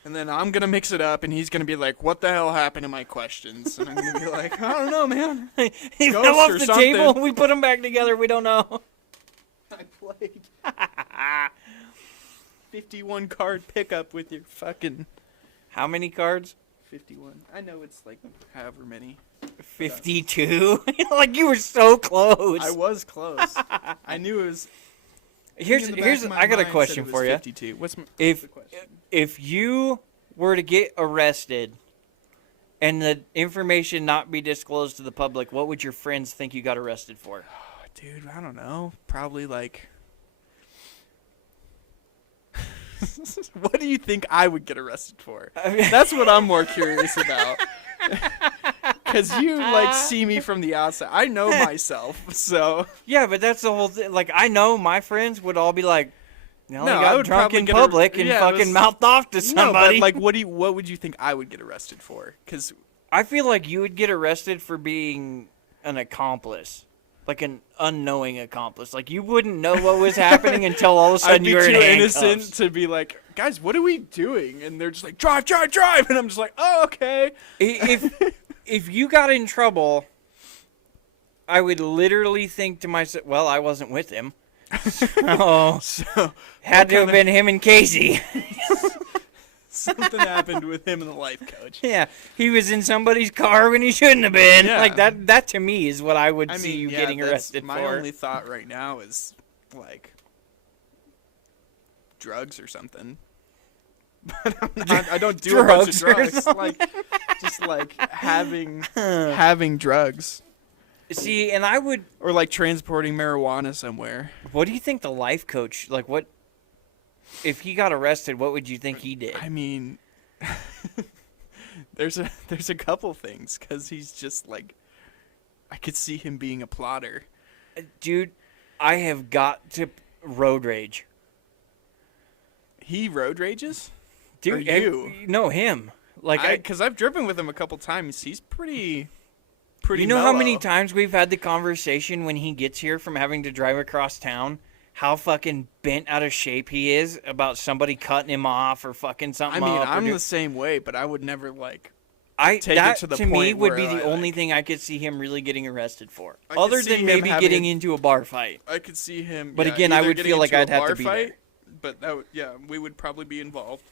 And then I'm gonna mix it up, and he's gonna be like, "What the hell happened to my questions?" And I'm gonna be like, "I don't know, man. he Ghost fell off or the something. table. We put them back together. We don't know. I played 51 card pickup with your fucking How many cards? 51. I know it's like however many. 52. Like you were so close. I was close. I knew it was. Here's I got a question for you. 52. What's the If question? if you were to get arrested and the information not be disclosed to the public, what would your friends think you got arrested for? Oh, dude, I don't know. Probably like. What do you think I would get arrested for? That's what I'm more curious about. Because you, like, see me from the outside. I know myself, so. Yeah, but that's the whole thing. Like, I know my friends would all be like, No, No, he I got would drunk probably in get public and fucking mouthed off to No, somebody. but like, what would you think I would get arrested for? Because I feel like you would get arrested for being an accomplice. Like an unknowing accomplice. Like you wouldn't know what was happening until all of a sudden I'd be you were in too handcuffs. innocent to be like, guys, what are we doing? And they're just like, drive, drive, drive, and I'm just like, oh, okay. If you got in trouble, I would literally think to myself, well, I wasn't with him. So had to have been him and Casey. Something happened with him and the life coach. Yeah, he was in somebody's car when he shouldn't have been. Yeah. Like that to me is what I would see you getting that's arrested my for. only thought right now is like drugs or something. But I don't do a bunch of drugs. Like just like having drugs. See, and I would. Or like transporting marijuana somewhere. What do you think the life coach, like what, if he got arrested, what would you think he did? I mean, there's a couple things, because he's just like, I could see him being a plotter. Dude, I have got to road rage. He road rages? Dude, or you? No, him. Like, because I've driven with him a couple times. He's pretty you know mellow. how many times we've had the conversation when he gets here from having to drive across town? How fucking bent out of shape he is about somebody cutting him off or fucking something up. I mean, I'm the same way, but I would never, like, take it to the to me point would be where the I, only like, thing I could see him really getting arrested for. I could Other see than him maybe having getting into a bar fight. I could see him. But yeah, again, I either would getting feel like into a I'd have bar to be fight, there. But we would probably be involved.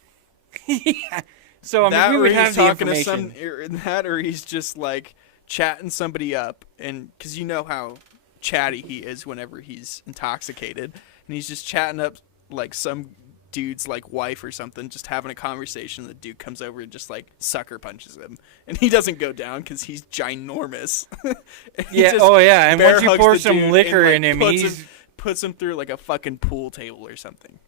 Yeah. So, I mean, That we or would he's have the talking to information. that, or he's just like chatting somebody up, and because you know how chatty he is whenever he's intoxicated, and he's just chatting up like some dude's like wife or something, just having a conversation. The dude comes over and just like sucker punches him, and he doesn't go down because he's ginormous. Yeah. Oh yeah. And once you hugs pour the some dude liquor and, like, in him, puts him through like a fucking pool table or something.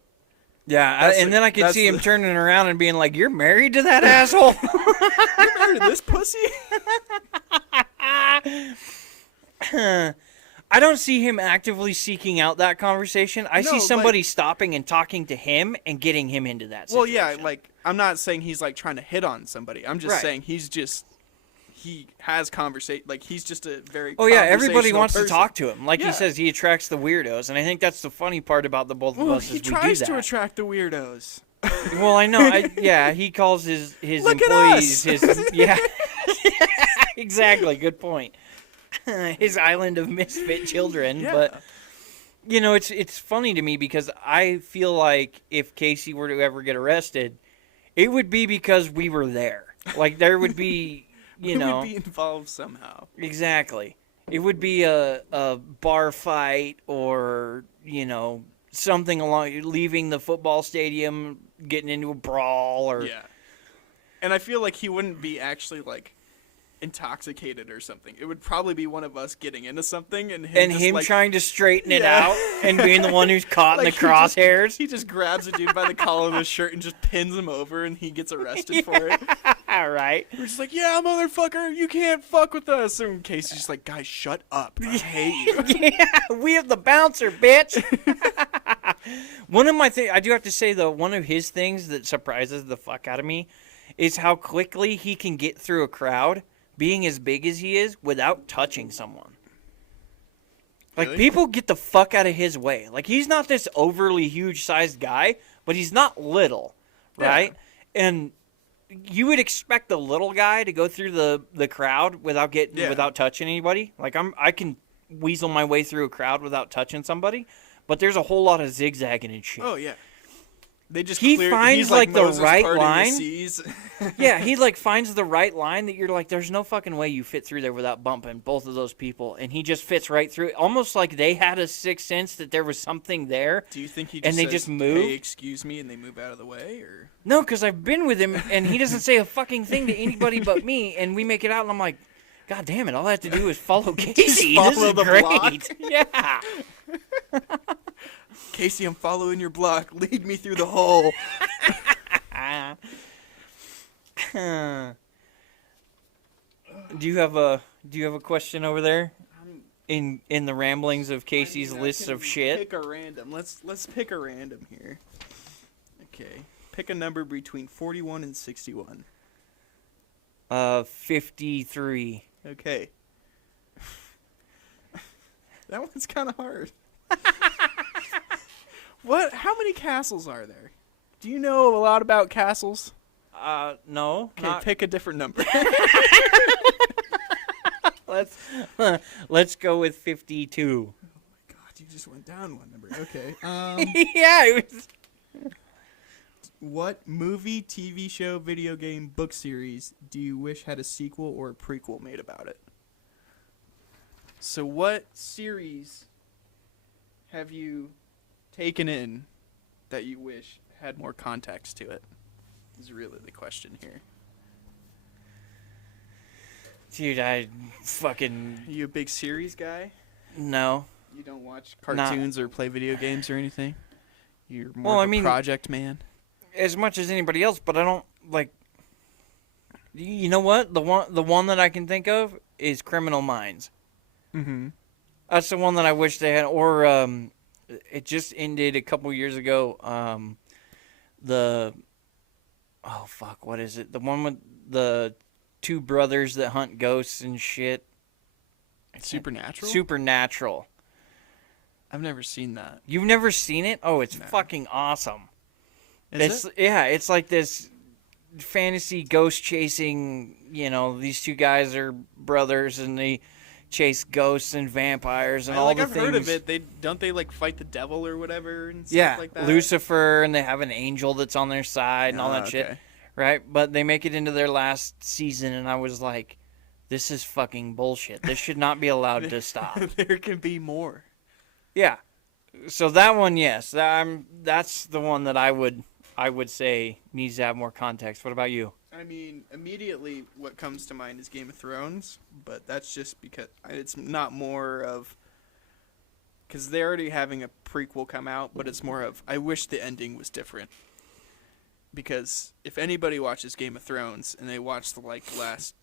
Yeah, and then I could see him turning around and being like, "You're married to that asshole." You're married to this pussy? I don't see him actively seeking out that conversation. I see somebody stopping and talking to him and getting him into that situation. Well, yeah, like, I'm not saying he's, like, trying to hit on somebody. I'm just saying he has conversation. Like, he's just a very everybody wants person. to talk to him. Like he says, he attracts the weirdos. And I think that's the funny part about the both of us is we do that. He tries to attract the weirdos. Well, I know. He calls his Look employees at us. his... Yeah. Exactly. Good point. His island of misfit children. Yeah. But, you know, it's funny to me because I feel like if Casey were to ever get arrested, it would be because we were there. Like, there would be... You know, would be involved somehow. Exactly. It would be a bar fight or, you know, something along leaving the football stadium, getting into a brawl or Yeah. And I feel like he wouldn't be actually like intoxicated or something. It would probably be one of us getting into something and him like, trying to straighten it out and being the one who's caught in the crosshairs. He just grabs a dude by the collar of his shirt and just pins him over, and he gets arrested for it. All right. We're just like, yeah, motherfucker, you can't fuck with us. And Casey's just like, guys, shut up. I hate you. Yeah, we have the bouncer, bitch. One of my things, I do have to say, though, one of his things that surprises the fuck out of me is how quickly he can get through a crowd, being as big as he is, without touching someone. Like, people get the fuck out of his way. Like, he's not this overly huge-sized guy, but he's not little, right? Yeah. And you would expect the little guy to go through the crowd without touching anybody. Like, I can weasel my way through a crowd without touching somebody, but there's a whole lot of zigzagging and shit. Oh, yeah. They just finds like the right line. The Yeah, he like finds the right line that you're like, there's no fucking way you fit through there without bumping both of those people, and he just fits right through. Almost like they had a sixth sense that there was something there. Do you think he just moved? Hey, excuse me, and they move out of the way, or no? Because I've been with him, and he doesn't say a fucking thing to anybody but me, and we make it out, and I'm like, God damn it! All I have to do is follow Casey. Follow this is the great. block. Yeah. Casey, I'm following your block. Lead me through the hole. Do you have a question over there? in the ramblings of Casey's lists of shit. Pick a random. Let's pick a random here. Okay. Pick a number between 41 and 61. 53. Okay. That one's kind of hard. What? How many castles are there? Do you know a lot about castles? No. Okay, pick a different number. Let's go with 52. Oh my god, you just went down one number. Okay. Yeah. It was... What movie, TV show, video game, book series do you wish had a sequel or a prequel made about it? So what series have you taken in that you wish had more context to it? Is really the question here. Dude, Are you a big series guy? No. You don't watch cartoons or play video games or anything? You're more Well, of a project man? As much as anybody else, but I don't, like... You know what? The one that I can think of is Criminal Minds. Mm-hmm. That's the one that I wish they had, or it just ended a couple years ago. What is it? The one with the two brothers that hunt ghosts and shit. Supernatural? Supernatural. I've never seen that. You've never seen it? Oh, it's fucking awesome. Is it? Yeah, it's like this fantasy ghost chasing, these two guys are brothers and they chase ghosts and vampires and all the I've things. heard of it. Don't they fight the devil or whatever and yeah, stuff like that? Lucifer, and they have an angel that's on their side and all that shit. Okay. Right? But they make it into their last season and I was like, this is fucking bullshit. This should not be allowed to stop. There can be more. Yeah. So that one, yes. That's the one that I would say needs to have more context. What about you? I mean, immediately what comes to mind is Game of Thrones, but that's just because it's not more of... Because they're already having a prequel come out, but it's more of, I wish the ending was different. Because if anybody watches Game of Thrones and they watch the last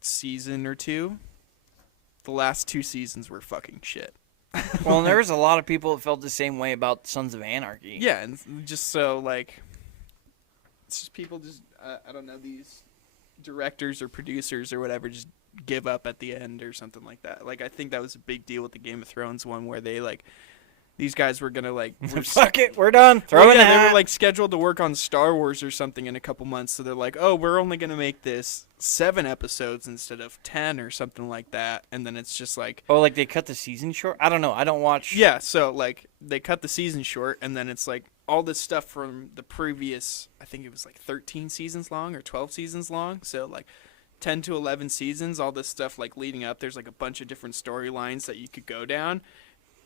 season or two, the last 2 seasons were fucking shit. Well, and there was a lot of people that felt the same way about Sons of Anarchy. Yeah, and just so, it's just people just, I don't know, these directors or producers or whatever just give up at the end or something like that. I think that was a big deal with the Game of Thrones one where they, these guys were going to, fuck it, we're done. Throw it in. They were, scheduled to work on Star Wars or something in a couple months, so they're like, oh, we're only going to make this 7 episodes instead of 10 or something like that, and then it's just Oh, they cut the season short? I don't know, I don't watch... Yeah, so, they cut the season short, and then it's, all this stuff from the previous, I think it was, 13 seasons long or 12 seasons long, so, 10 to 11 seasons, all this stuff, leading up, there's, a bunch of different storylines that you could go down,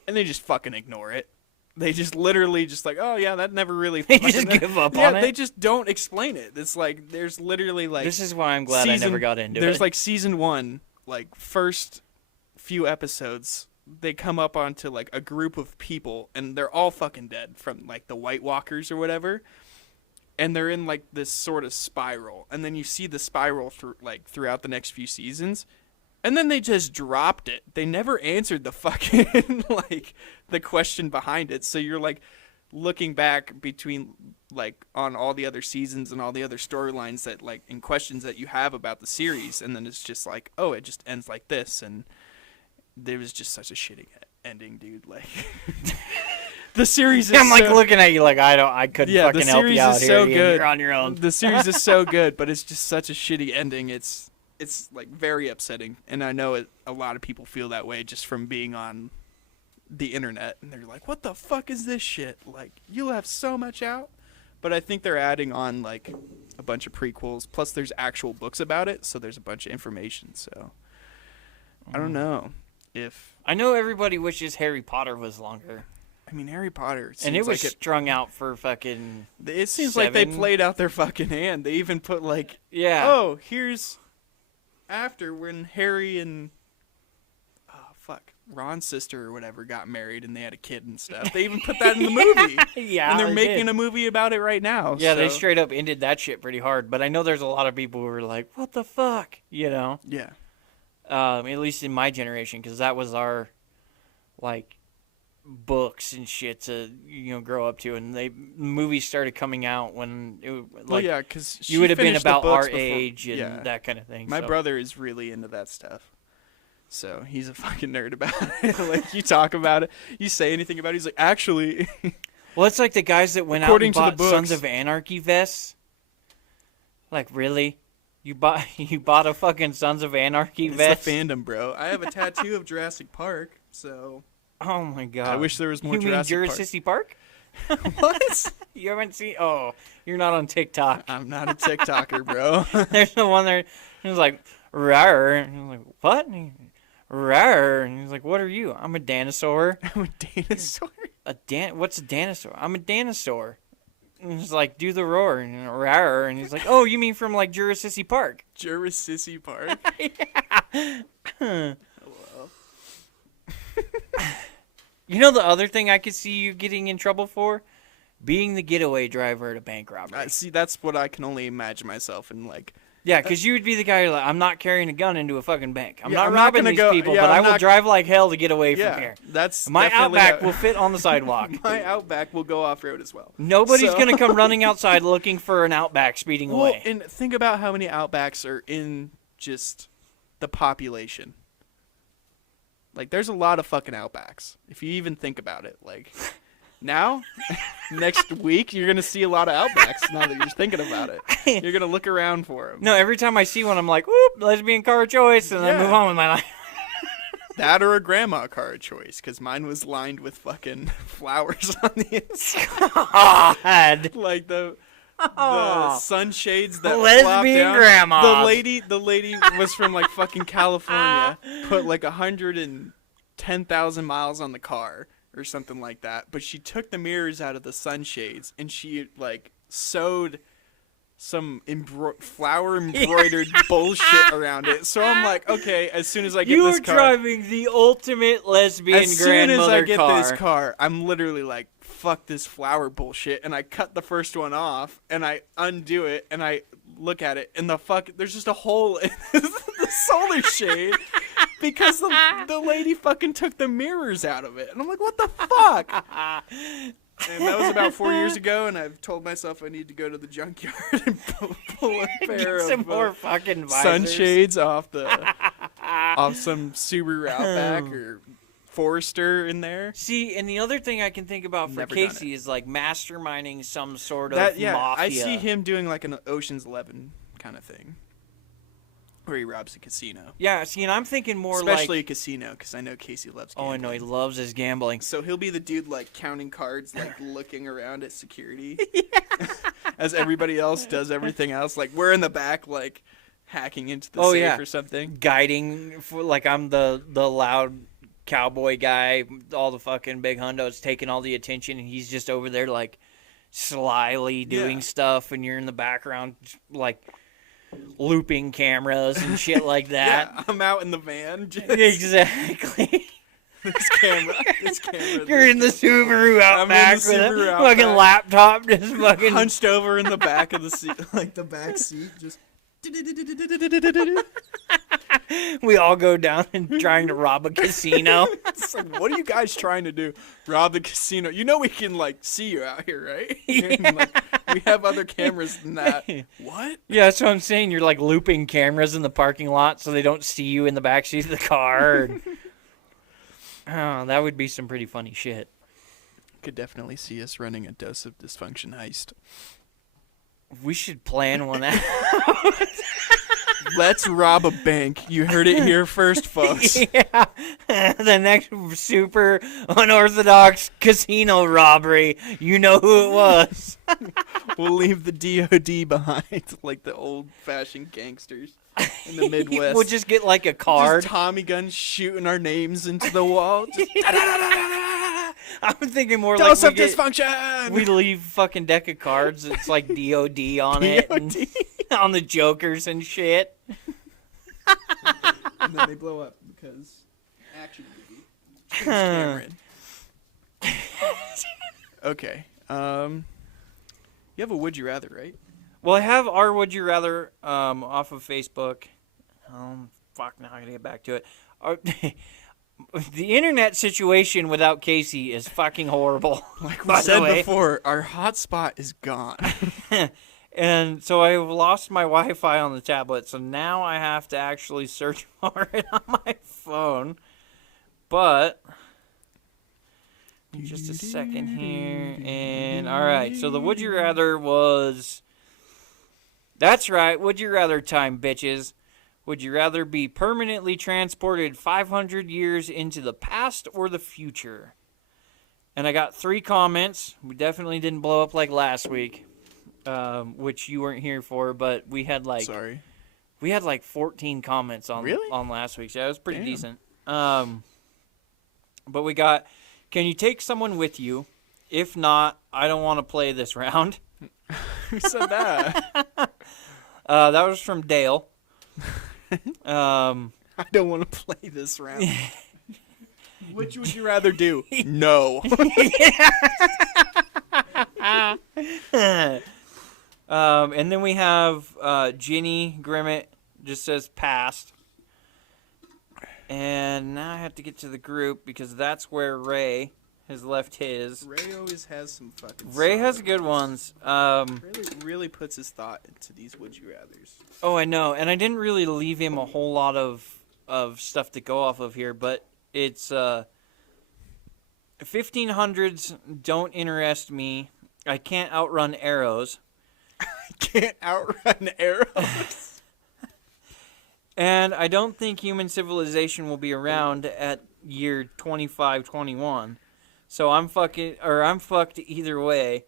and they just fucking ignore it. They just literally oh yeah, that never really... They just give up on it? Yeah, they just don't explain it. It's there's literally This is why I'm glad I never got into it. There's season 1, first few episodes, they come up onto a group of people, and they're all fucking dead from the White Walkers or whatever. And they're in this sort of spiral. And then you see the spiral throughout the next few seasons. And then they just dropped it. They never answered the fucking, the question behind it. So you're, looking back between, on all the other seasons and all the other storylines that, and questions that you have about the series. And then it's just oh, it just ends like this. And there was just such a shitty ending, dude. The series is I'm, looking at you I couldn't fucking help you out here. So good. You're on your own. The series is so good, but it's just such a shitty ending. It's very upsetting, and I know a lot of people feel that way just from being on the internet, and they're like, what the fuck is this shit? You'll have so much out. But I think they're adding on a bunch of prequels, plus there's actual books about it, so there's a bunch of information. So I don't know if... I know everybody wishes Harry Potter was longer. I mean, Harry Potter... And it was strung out for fucking... It seems 7. They played out their fucking hand. They even put Yeah. Oh, here's... After when Harry and Ron's sister or whatever got married and they had a kid and stuff. They even put that in the movie. Yeah, and they're making did. a movie about it right now. Yeah, so. They straight up ended that shit pretty hard. But I know there's a lot of people who are like, what the fuck? Yeah. At least in my generation, because that was our, like, books and shit to grow up to, and movies started coming out when it, like, well, yeah, because you would have been about our age and that kind of thing. My brother is really into that stuff, so he's a fucking nerd about it. Like, you talk about it, you say anything about it, he's like, actually. Well, it's like the guys that went out and bought Sons of Anarchy vests. Like, really? You bought a fucking Sons of Anarchy vest? It's the fandom, bro. I have a tattoo of Jurassic Park, so. Oh my god! I wish there was more you Jurassic mean Park. Jurassic Park? What? You haven't seen? Oh, you're not on TikTok. I'm not a TikToker, bro. There's the one there. He was like, "Rawr," and he was like, "What?" And "Rawr," and he's like, "What are you?" "I'm a dinosaur." I'm a dinosaur. What's a dinosaur? "I'm a dinosaur." And he's like, "Do the roar," and "Rawr," and he's like, "Oh, you mean from like Jurassic Park?" Jurassic Park. Yeah. Hello. You know the other thing I could see you getting in trouble for? Being the getaway driver at a bank robbery. See, that's what I can only imagine myself in, like... Yeah, because you would be the guy who's like, I'm not carrying a gun into a fucking bank. I'm Yeah, not I'm robbing not these gonna go- people, yeah, but I'm I will not- drive like hell to get away from Yeah, here. that's My definitely Outback will fit on the sidewalk. My Outback will go off-road as well. Nobody's So- going to come running outside looking for an Outback speeding Well, away. and think about how many Outbacks are in just the population. Like, there's a lot of fucking Outbacks, if you even think about it. Like, now, next week, you're going to see a lot of Outbacks now that you're thinking about it. You're going to look around for them. No, every time I see one, I'm like, whoop, lesbian car of choice, and then Yeah. move on with my life. That or a grandma car of choice, because mine was lined with fucking flowers on the inside. God. Like the Oh. sunshades that Lesbian flop down. grandma. The lady was from like fucking California. Put like 110,000 miles on the car or something like that. But she took the mirrors out of the sunshades and she like sewed some flower embroidered bullshit around it. So I'm like, okay, as soon as I get this car, driving the ultimate lesbian as soon as grandmother I get car. this car, I'm literally like, fuck this flower bullshit, and I cut the first one off, and I undo it, and I look at it, and there's just a hole in the solar shade because the lady fucking took the mirrors out of it, and I'm like, what the fuck? And that was about 4 years ago, and I've told myself I need to go to the junkyard and pull a pair Get some of more fucking visors. sunshades off some Subaru Outback or Forester in there. See, and the other thing I can think about for Never done Casey is like masterminding some sort of That mafia. I see him doing like an Ocean's 11 kind of thing, where he robs a casino. Yeah, see, and I'm thinking more Especially like... a casino, because I know Casey loves Oh, I gambling. know, he loves his gambling. So he'll be the dude like counting cards, like looking around at security, as everybody else does everything else. Like we're in the back, like hacking into the safe or something. Guiding, for like I'm the loud cowboy guy, all the fucking big hundos taking all the attention, and he's just over there like slyly doing stuff, and you're in the background like looping cameras and shit like that. Yeah, I'm out in the van. Just Exactly. this camera. You're in the Subaru Outback with Subaru a fucking Outback. laptop, just fucking hunched over in the back of the seat, like the back seat, just. We all go down and trying to rob a casino. It's like, what are you guys trying to do? Rob the casino? You know we can like see you out here, right? And, like, we have other cameras than that. What? Yeah, that's what I'm saying. You're like looping cameras in the parking lot so they don't see you in the backseat of the car. Oh, that would be some pretty funny shit. Could definitely see us running a Dose of Dysfunction heist. We should plan one out. Let's rob a bank. You heard it here first, folks. Yeah. The next super unorthodox casino robbery. You know who it was. We'll leave the DOD behind, like the old-fashioned gangsters in the Midwest. We'll just get like a card. Just Tommy guns shooting our names into the wall. Just, I'm thinking more Dose like of Dysfunction! we leave fucking deck of cards. It's like DOD on it. And on the jokers and shit. And then they blow up because action movie. James Cameron. Okay. You have a Would You Rather, right? Well, I have our Would You Rather off of Facebook. fuck, now I gotta get back to it. The internet situation without Casey is fucking horrible. Like we said before, our hotspot is gone. And so I've lost my Wi-Fi on the tablet, so now I have to actually search for it on my phone. But just a second here. And all right, so the Would You Rather was... That's right, Would You Rather time, bitches. Would you rather be permanently transported 500 years into the past or the future? And I got 3 comments. We definitely didn't blow up like last week, which you weren't here for, but we had like... Sorry. We had like 14 comments on last week's. Yeah, it was pretty decent. But we got, can you take someone with you? If not, I don't want to play this round. Who said that? That was from Dale. I don't want to play this round. Which would you rather do? No. And then we have Ginny Grimmett, just says past. And now I have to get to the group because that's where Ray has left his. Ray always has some fucking... Ray has good ones. Really puts his thought into these would you rathers. Oh, I know. And I didn't really leave him a whole lot of stuff to go off of here, but it's 1500s don't interest me. I can't outrun arrows. I can't outrun arrows. And I don't think human civilization will be around at year 2521. So I'm fucked either way.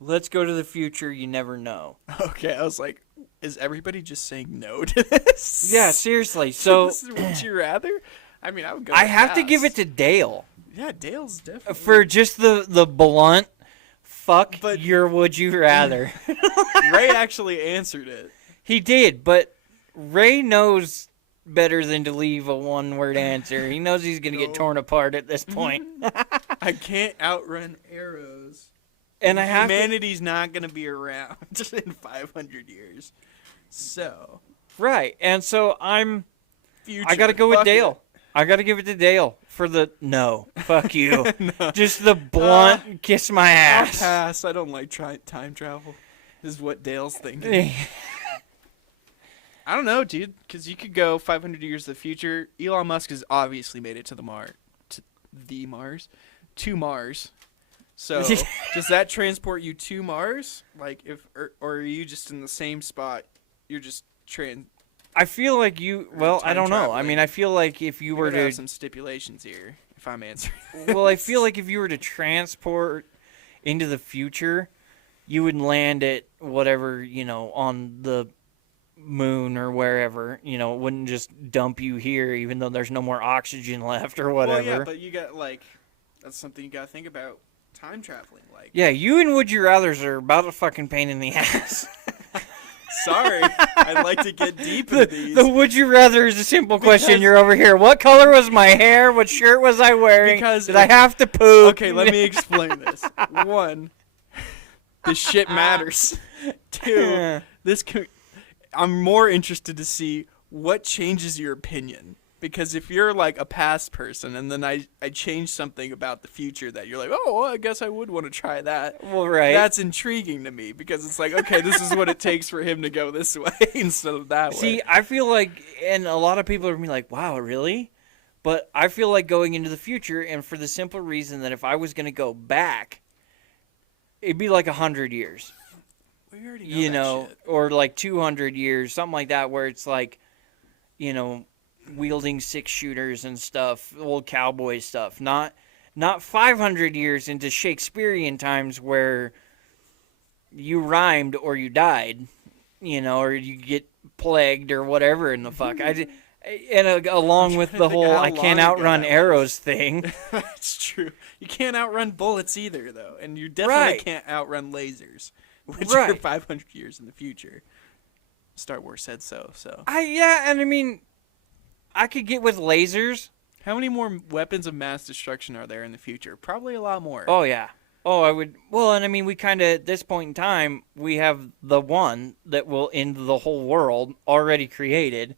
Let's go to the future. You never know. Okay, I was like, is everybody just saying no to this? Yeah, seriously. So this is would you rather? I mean, I would go. I have to give it to Dale. Yeah, Dale's definitely for just the blunt. Fuck your would you rather. Ray actually answered it. He did, but Ray knows better than to leave a one-word answer. He knows he's going to get torn apart at this point. I can't outrun arrows. And humanity's not going to be around in 500 years. So. Right. And so I got to go with Dale. I got to give it to Dale for the no. Fuck you. No. Just the blunt kiss my ass. I'll pass. I don't like time travel. This is what Dale's thinking. I don't know, dude, because you could go 500 years to the future. Elon Musk has obviously made it to Mars. So does that transport you to Mars? Like, or are you just in the same spot? You're just I feel like you. Well, I don't know. I mean, I feel like if you were to have some stipulations here, if I'm answering. Well, I feel like if you were to transport into the future, you would land at whatever, on the moon or wherever, it wouldn't just dump you here even though there's no more oxygen left or whatever. Well, yeah, but you got that's something you got to think about time traveling Yeah, you and would you rathers are about a fucking pain in the ass. Sorry, I'd like to get deep into these. The would you rather is a simple question. You're over here. What color was my hair? What shirt was I wearing? Did I have to poop? Okay, let me explain this. 1, this shit matters. 2, I'm more interested to see what changes your opinion. Because if you're like a past person and then I change something about the future that you're like, oh, well, I guess I would want to try that. Well, right. That's intriguing to me because it's like, okay, this is what it takes for him to go this way instead of that way. See, I feel like, and a lot of people are going to be like, wow, really? But I feel like going into the future, and for the simple reason that if I was going to go back, it'd be like 100 years. We already know that shit. Or like 200 years, something like that, where it's like, wielding 6-shooters and stuff, old cowboy stuff. Not 500 years into Shakespearean times where you rhymed or you died, or you get plagued or whatever in the fuck. Along with the whole I can't outrun arrows thing. That's true. You can't outrun bullets either, though. And you definitely can't outrun lasers, which are 500 years in the future. Star Wars said so. I could get with lasers. How many more weapons of mass destruction are there in the future? Probably a lot more. Oh, yeah. Oh, I would... Well, and we kind of, at this point in time, we have the one that will end the whole world already created.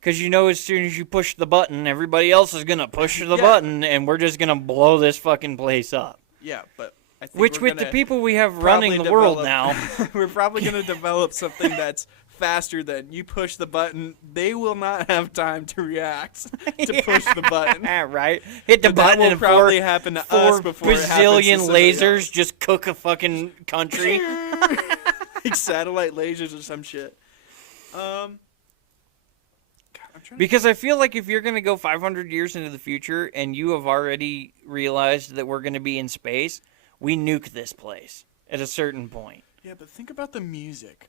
Because as soon as you push the button, everybody else is going to push the button, and we're just going to blow this fucking place up. Yeah, but I think Which, with the people we have running the world now... we're probably going to develop something that's faster than you push the button. They will not have time to react to push the button. Right? Hit the button and probably happen to us before it happens to bazillion lasers just cook a fucking country. Like satellite lasers or some shit. Because I feel like if you're going to go 500 years into the future and you have already realized that we're going to be in space, we nuke this place at a certain point. Yeah, but think about the music.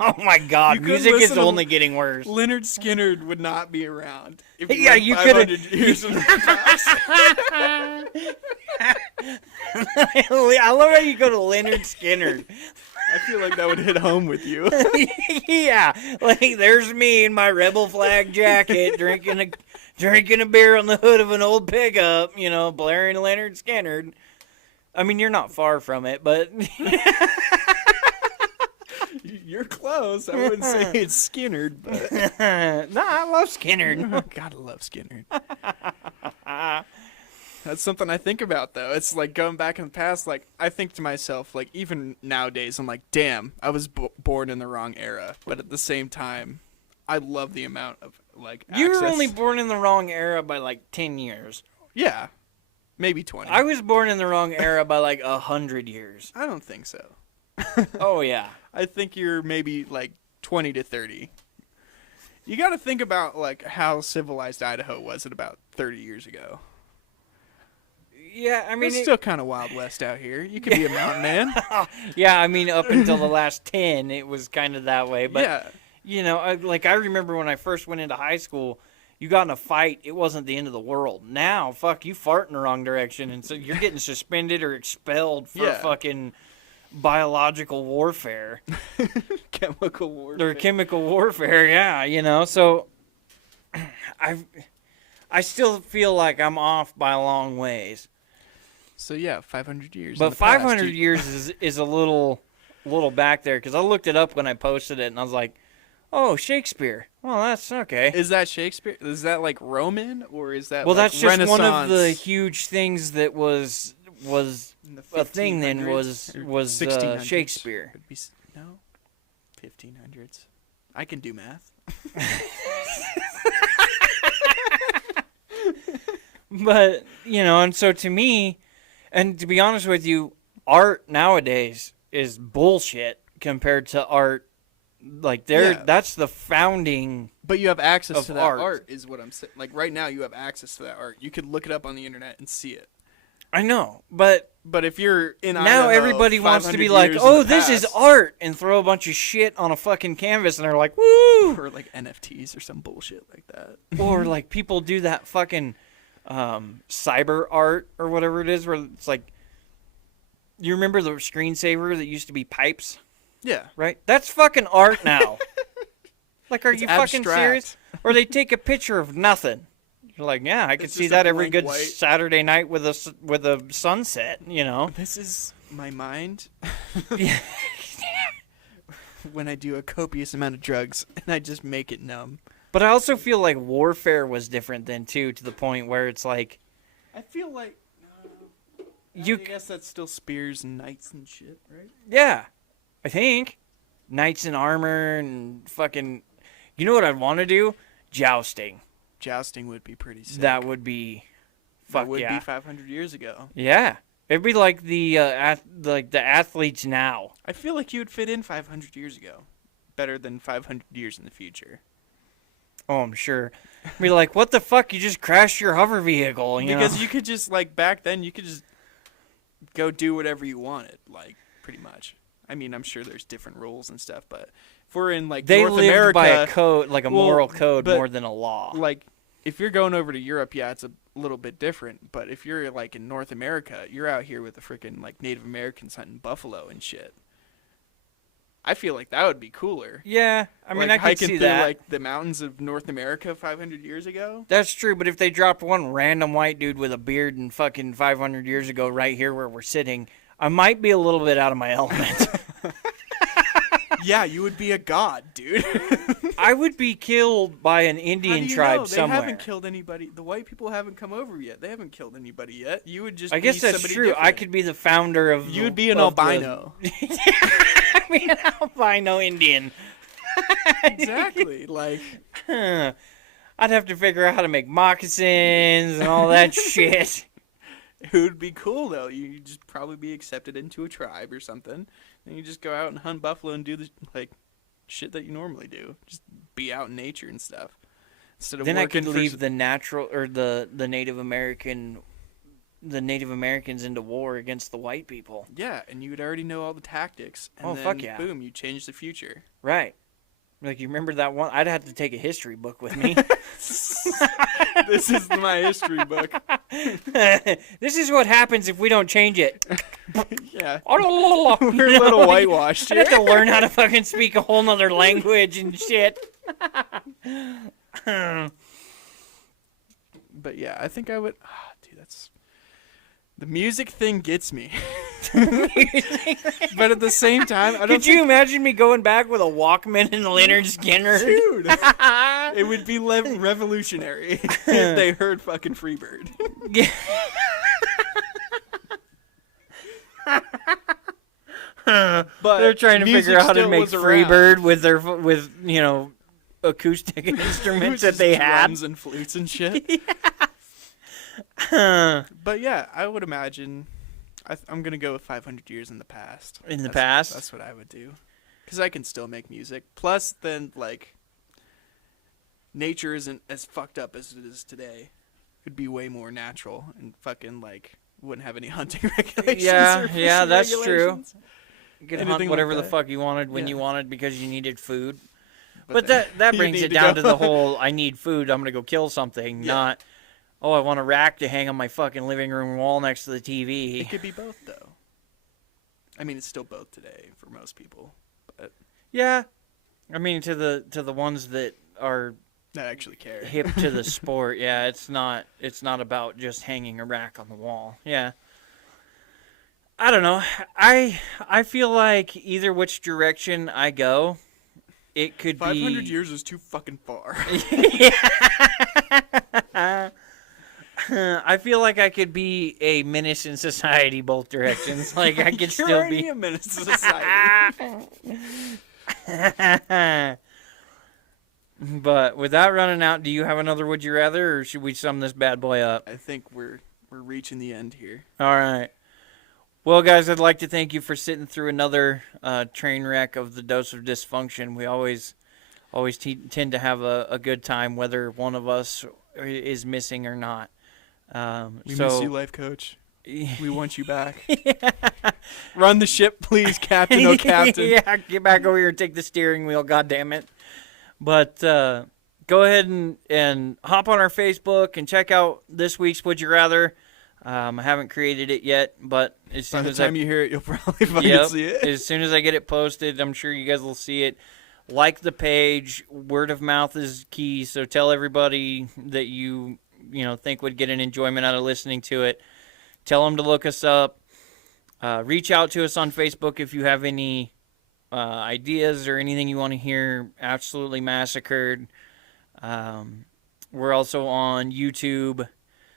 Oh my god, music is only getting worse. Leonard Skinner would not be around. If you could have. Years in the past. I love how you go to Leonard Skinner. I feel like that would hit home with you. Yeah, like there's me in my rebel flag jacket, drinking a beer on the hood of an old pickup, blaring Leonard Skinner. I mean, you're not far from it, but you're close. I wouldn't say it's Skinner, but no, I love Skinner. Gotta love Skinner. That's something I think about, though. It's like going back in the past, like, I think to myself, like, even nowadays, I'm like, damn, I was born in the wrong era. But at the same time, I love the amount of, like, You access. were only born in the wrong era by, like, 10 years. Yeah. Maybe 20. I was born in the wrong era by, like, 100 years. I don't think so. Oh, yeah. I think you're maybe, like, 20 to 30. You got to think about, like, how civilized Idaho was at about 30 years ago. Yeah, I mean... It's still kind of Wild West out here. You could be a mountain man. Yeah, I mean, up until the last 10, it was kind of that way. But, yeah. I remember when I first went into high school, you got in a fight, it wasn't the end of the world. Now, fuck, you fart in the wrong direction, and so you're getting suspended or expelled for fucking biological warfare. Chemical warfare. Or chemical warfare, yeah, so... I still feel like I'm off by a long ways. So yeah, 500 years. But 500 years is a little back there, because I looked it up when I posted it, and I was like, oh, Shakespeare. Well, that's okay. Is that Shakespeare? Is that like Roman, or is that that's just Renaissance? One of the huge things that was a thing then was Shakespeare. No, 1500s. I can do math. But, and so to me, and to be honest with you, art nowadays is bullshit compared to art. Like, that's the founding. But you have access to that art, is what I'm saying. Like, right now, you have access to that art. You could look it up on the internet and see it. I know, but if you're in now Idaho, everybody wants to be like, oh, this is art, and throw a bunch of shit on a fucking canvas, and they're like, woo! Or like NFTs or some bullshit like that. Or like people do that fucking cyber art or whatever it is, where it's like, you remember the screensaver that used to be pipes? Yeah. Right? That's fucking art now. Like, are you fucking abstract. serious? Or they take a picture of nothing. You're like, yeah, I could see that every good white Saturday night with a sunset, This is my mind. Yeah. When I do a copious amount of drugs and I just make it numb. But I also feel like warfare was different then, too, to the point where it's like... I feel like... I guess that's still spears and knights and shit, right? Yeah, I think. Knights in armor and fucking... You know what I'd want to do? Jousting. Jousting would be pretty sick. That would be... Fuck that would yeah. be 500 years ago. Yeah. It'd be like the athletes now. I feel like you would fit in 500 years ago. Better than 500 years in the future. Oh, I'm sure. Be like, what the fuck? You just crashed your hover vehicle, Because you could just, like, back then, you could just go do whatever you wanted, like, pretty much. I mean, I'm sure there's different rules and stuff, but if we're in, like, North America... They lived by a code, like a moral code, more than a law. Like, if you're going over to Europe, yeah, it's a little bit different. But if you're, like, in North America, you're out here with the freaking, like, Native Americans hunting buffalo and shit. I feel like that would be cooler. Yeah, I mean, like, I could see hiking through, that. like, the mountains of North America 500 years ago. That's true, but if they dropped one random white dude with a beard and fucking 500 years ago right here where we're sitting, I might be a little bit out of my element. Yeah, you would be a god, dude. I would be killed by an Indian tribe somewhere. They haven't killed anybody. The white people haven't come over yet. They haven't killed anybody yet. You would just. I guess that's true. Different. I could be the founder of. You would be an albino. I'd be an albino Indian. Exactly. Like. I'd have to figure out how to make moccasins and all that shit. It would be cool though. You'd just probably be accepted into a tribe or something, and you just go out and hunt buffalo and do the shit that you normally do. Just be out in nature and stuff. Instead of then I could for leave the natural or the Native Americans into war against the white people. Yeah, and you would already know all the tactics. And then, fuck yeah! Boom, you change the future. Right. Like, you remember that one? I'd have to take a history book with me. This is my history book. This is what happens if we don't change it. Yeah. We're a little whitewashed here. I'd have to learn how to fucking speak a whole nother language and shit. But yeah, I think I would... dude, that's... The music thing gets me. But at the same time, I don't Could you imagine me going back with a Walkman and a Leonard Skinner? Dude, it would be revolutionary if they heard fucking Freebird. But they're trying to figure out how to make Freebird with their acoustic instruments that they had, drums and flutes and shit. But yeah, I would imagine I'm gonna go with 500 years in the past. That's what I would do, because I can still make music. Plus, then nature isn't as fucked up as it is today. It'd be way more natural and fucking wouldn't have any hunting regulations. Yeah, that's true. You could hunt whatever the fuck you wanted when you wanted because you needed food. But that brings it down to the whole I need food, I'm gonna go kill something, not oh, I want a rack to hang on my fucking living room wall next to the TV. It could be both, though. I mean, it's still both today for most people. But yeah, I mean, to the ones that are that actually care, hip to the sport. Yeah, it's not about just hanging a rack on the wall. Yeah, I don't know. I feel like either which direction I go, it could 500 years is too fucking far. I feel like I could be a menace in society both directions. Like, I could still be a menace to society. But with that running out, do you have another would you rather, or should we sum this bad boy up? I think we're reaching the end here. All right. Well, guys, I'd like to thank you for sitting through another train wreck of the Dose of Dysfunction. We always tend to have a good time, whether one of us is missing or not. We miss you, life coach. We want you back. Run the ship, please, Captain. Oh, Captain. Yeah, get back over here and take the steering wheel, goddammit. But go ahead and hop on our Facebook and check out this week's Would You Rather. I haven't created it yet, but as soon by as the time you hear it, you'll probably fucking see it. As soon as I get it posted, I'm sure you guys will see it. Like the page. Word of mouth is key, so tell everybody that you think would get an enjoyment out of listening to it. Tell them to look us up. Reach out to us on Facebook if you have any ideas or anything you want to hear absolutely massacred. We're also on YouTube,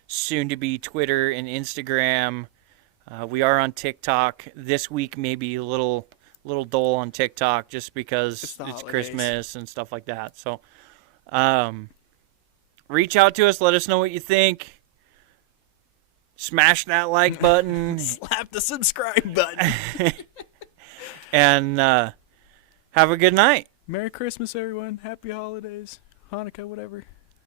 soon to be Twitter and Instagram. We are on TikTok. This week maybe a little dull on TikTok just because it's Christmas and stuff like that. So reach out to us. Let us know what you think. Smash that like button. Slap the subscribe button. And have a good night. Merry Christmas, everyone. Happy holidays. Hanukkah, whatever.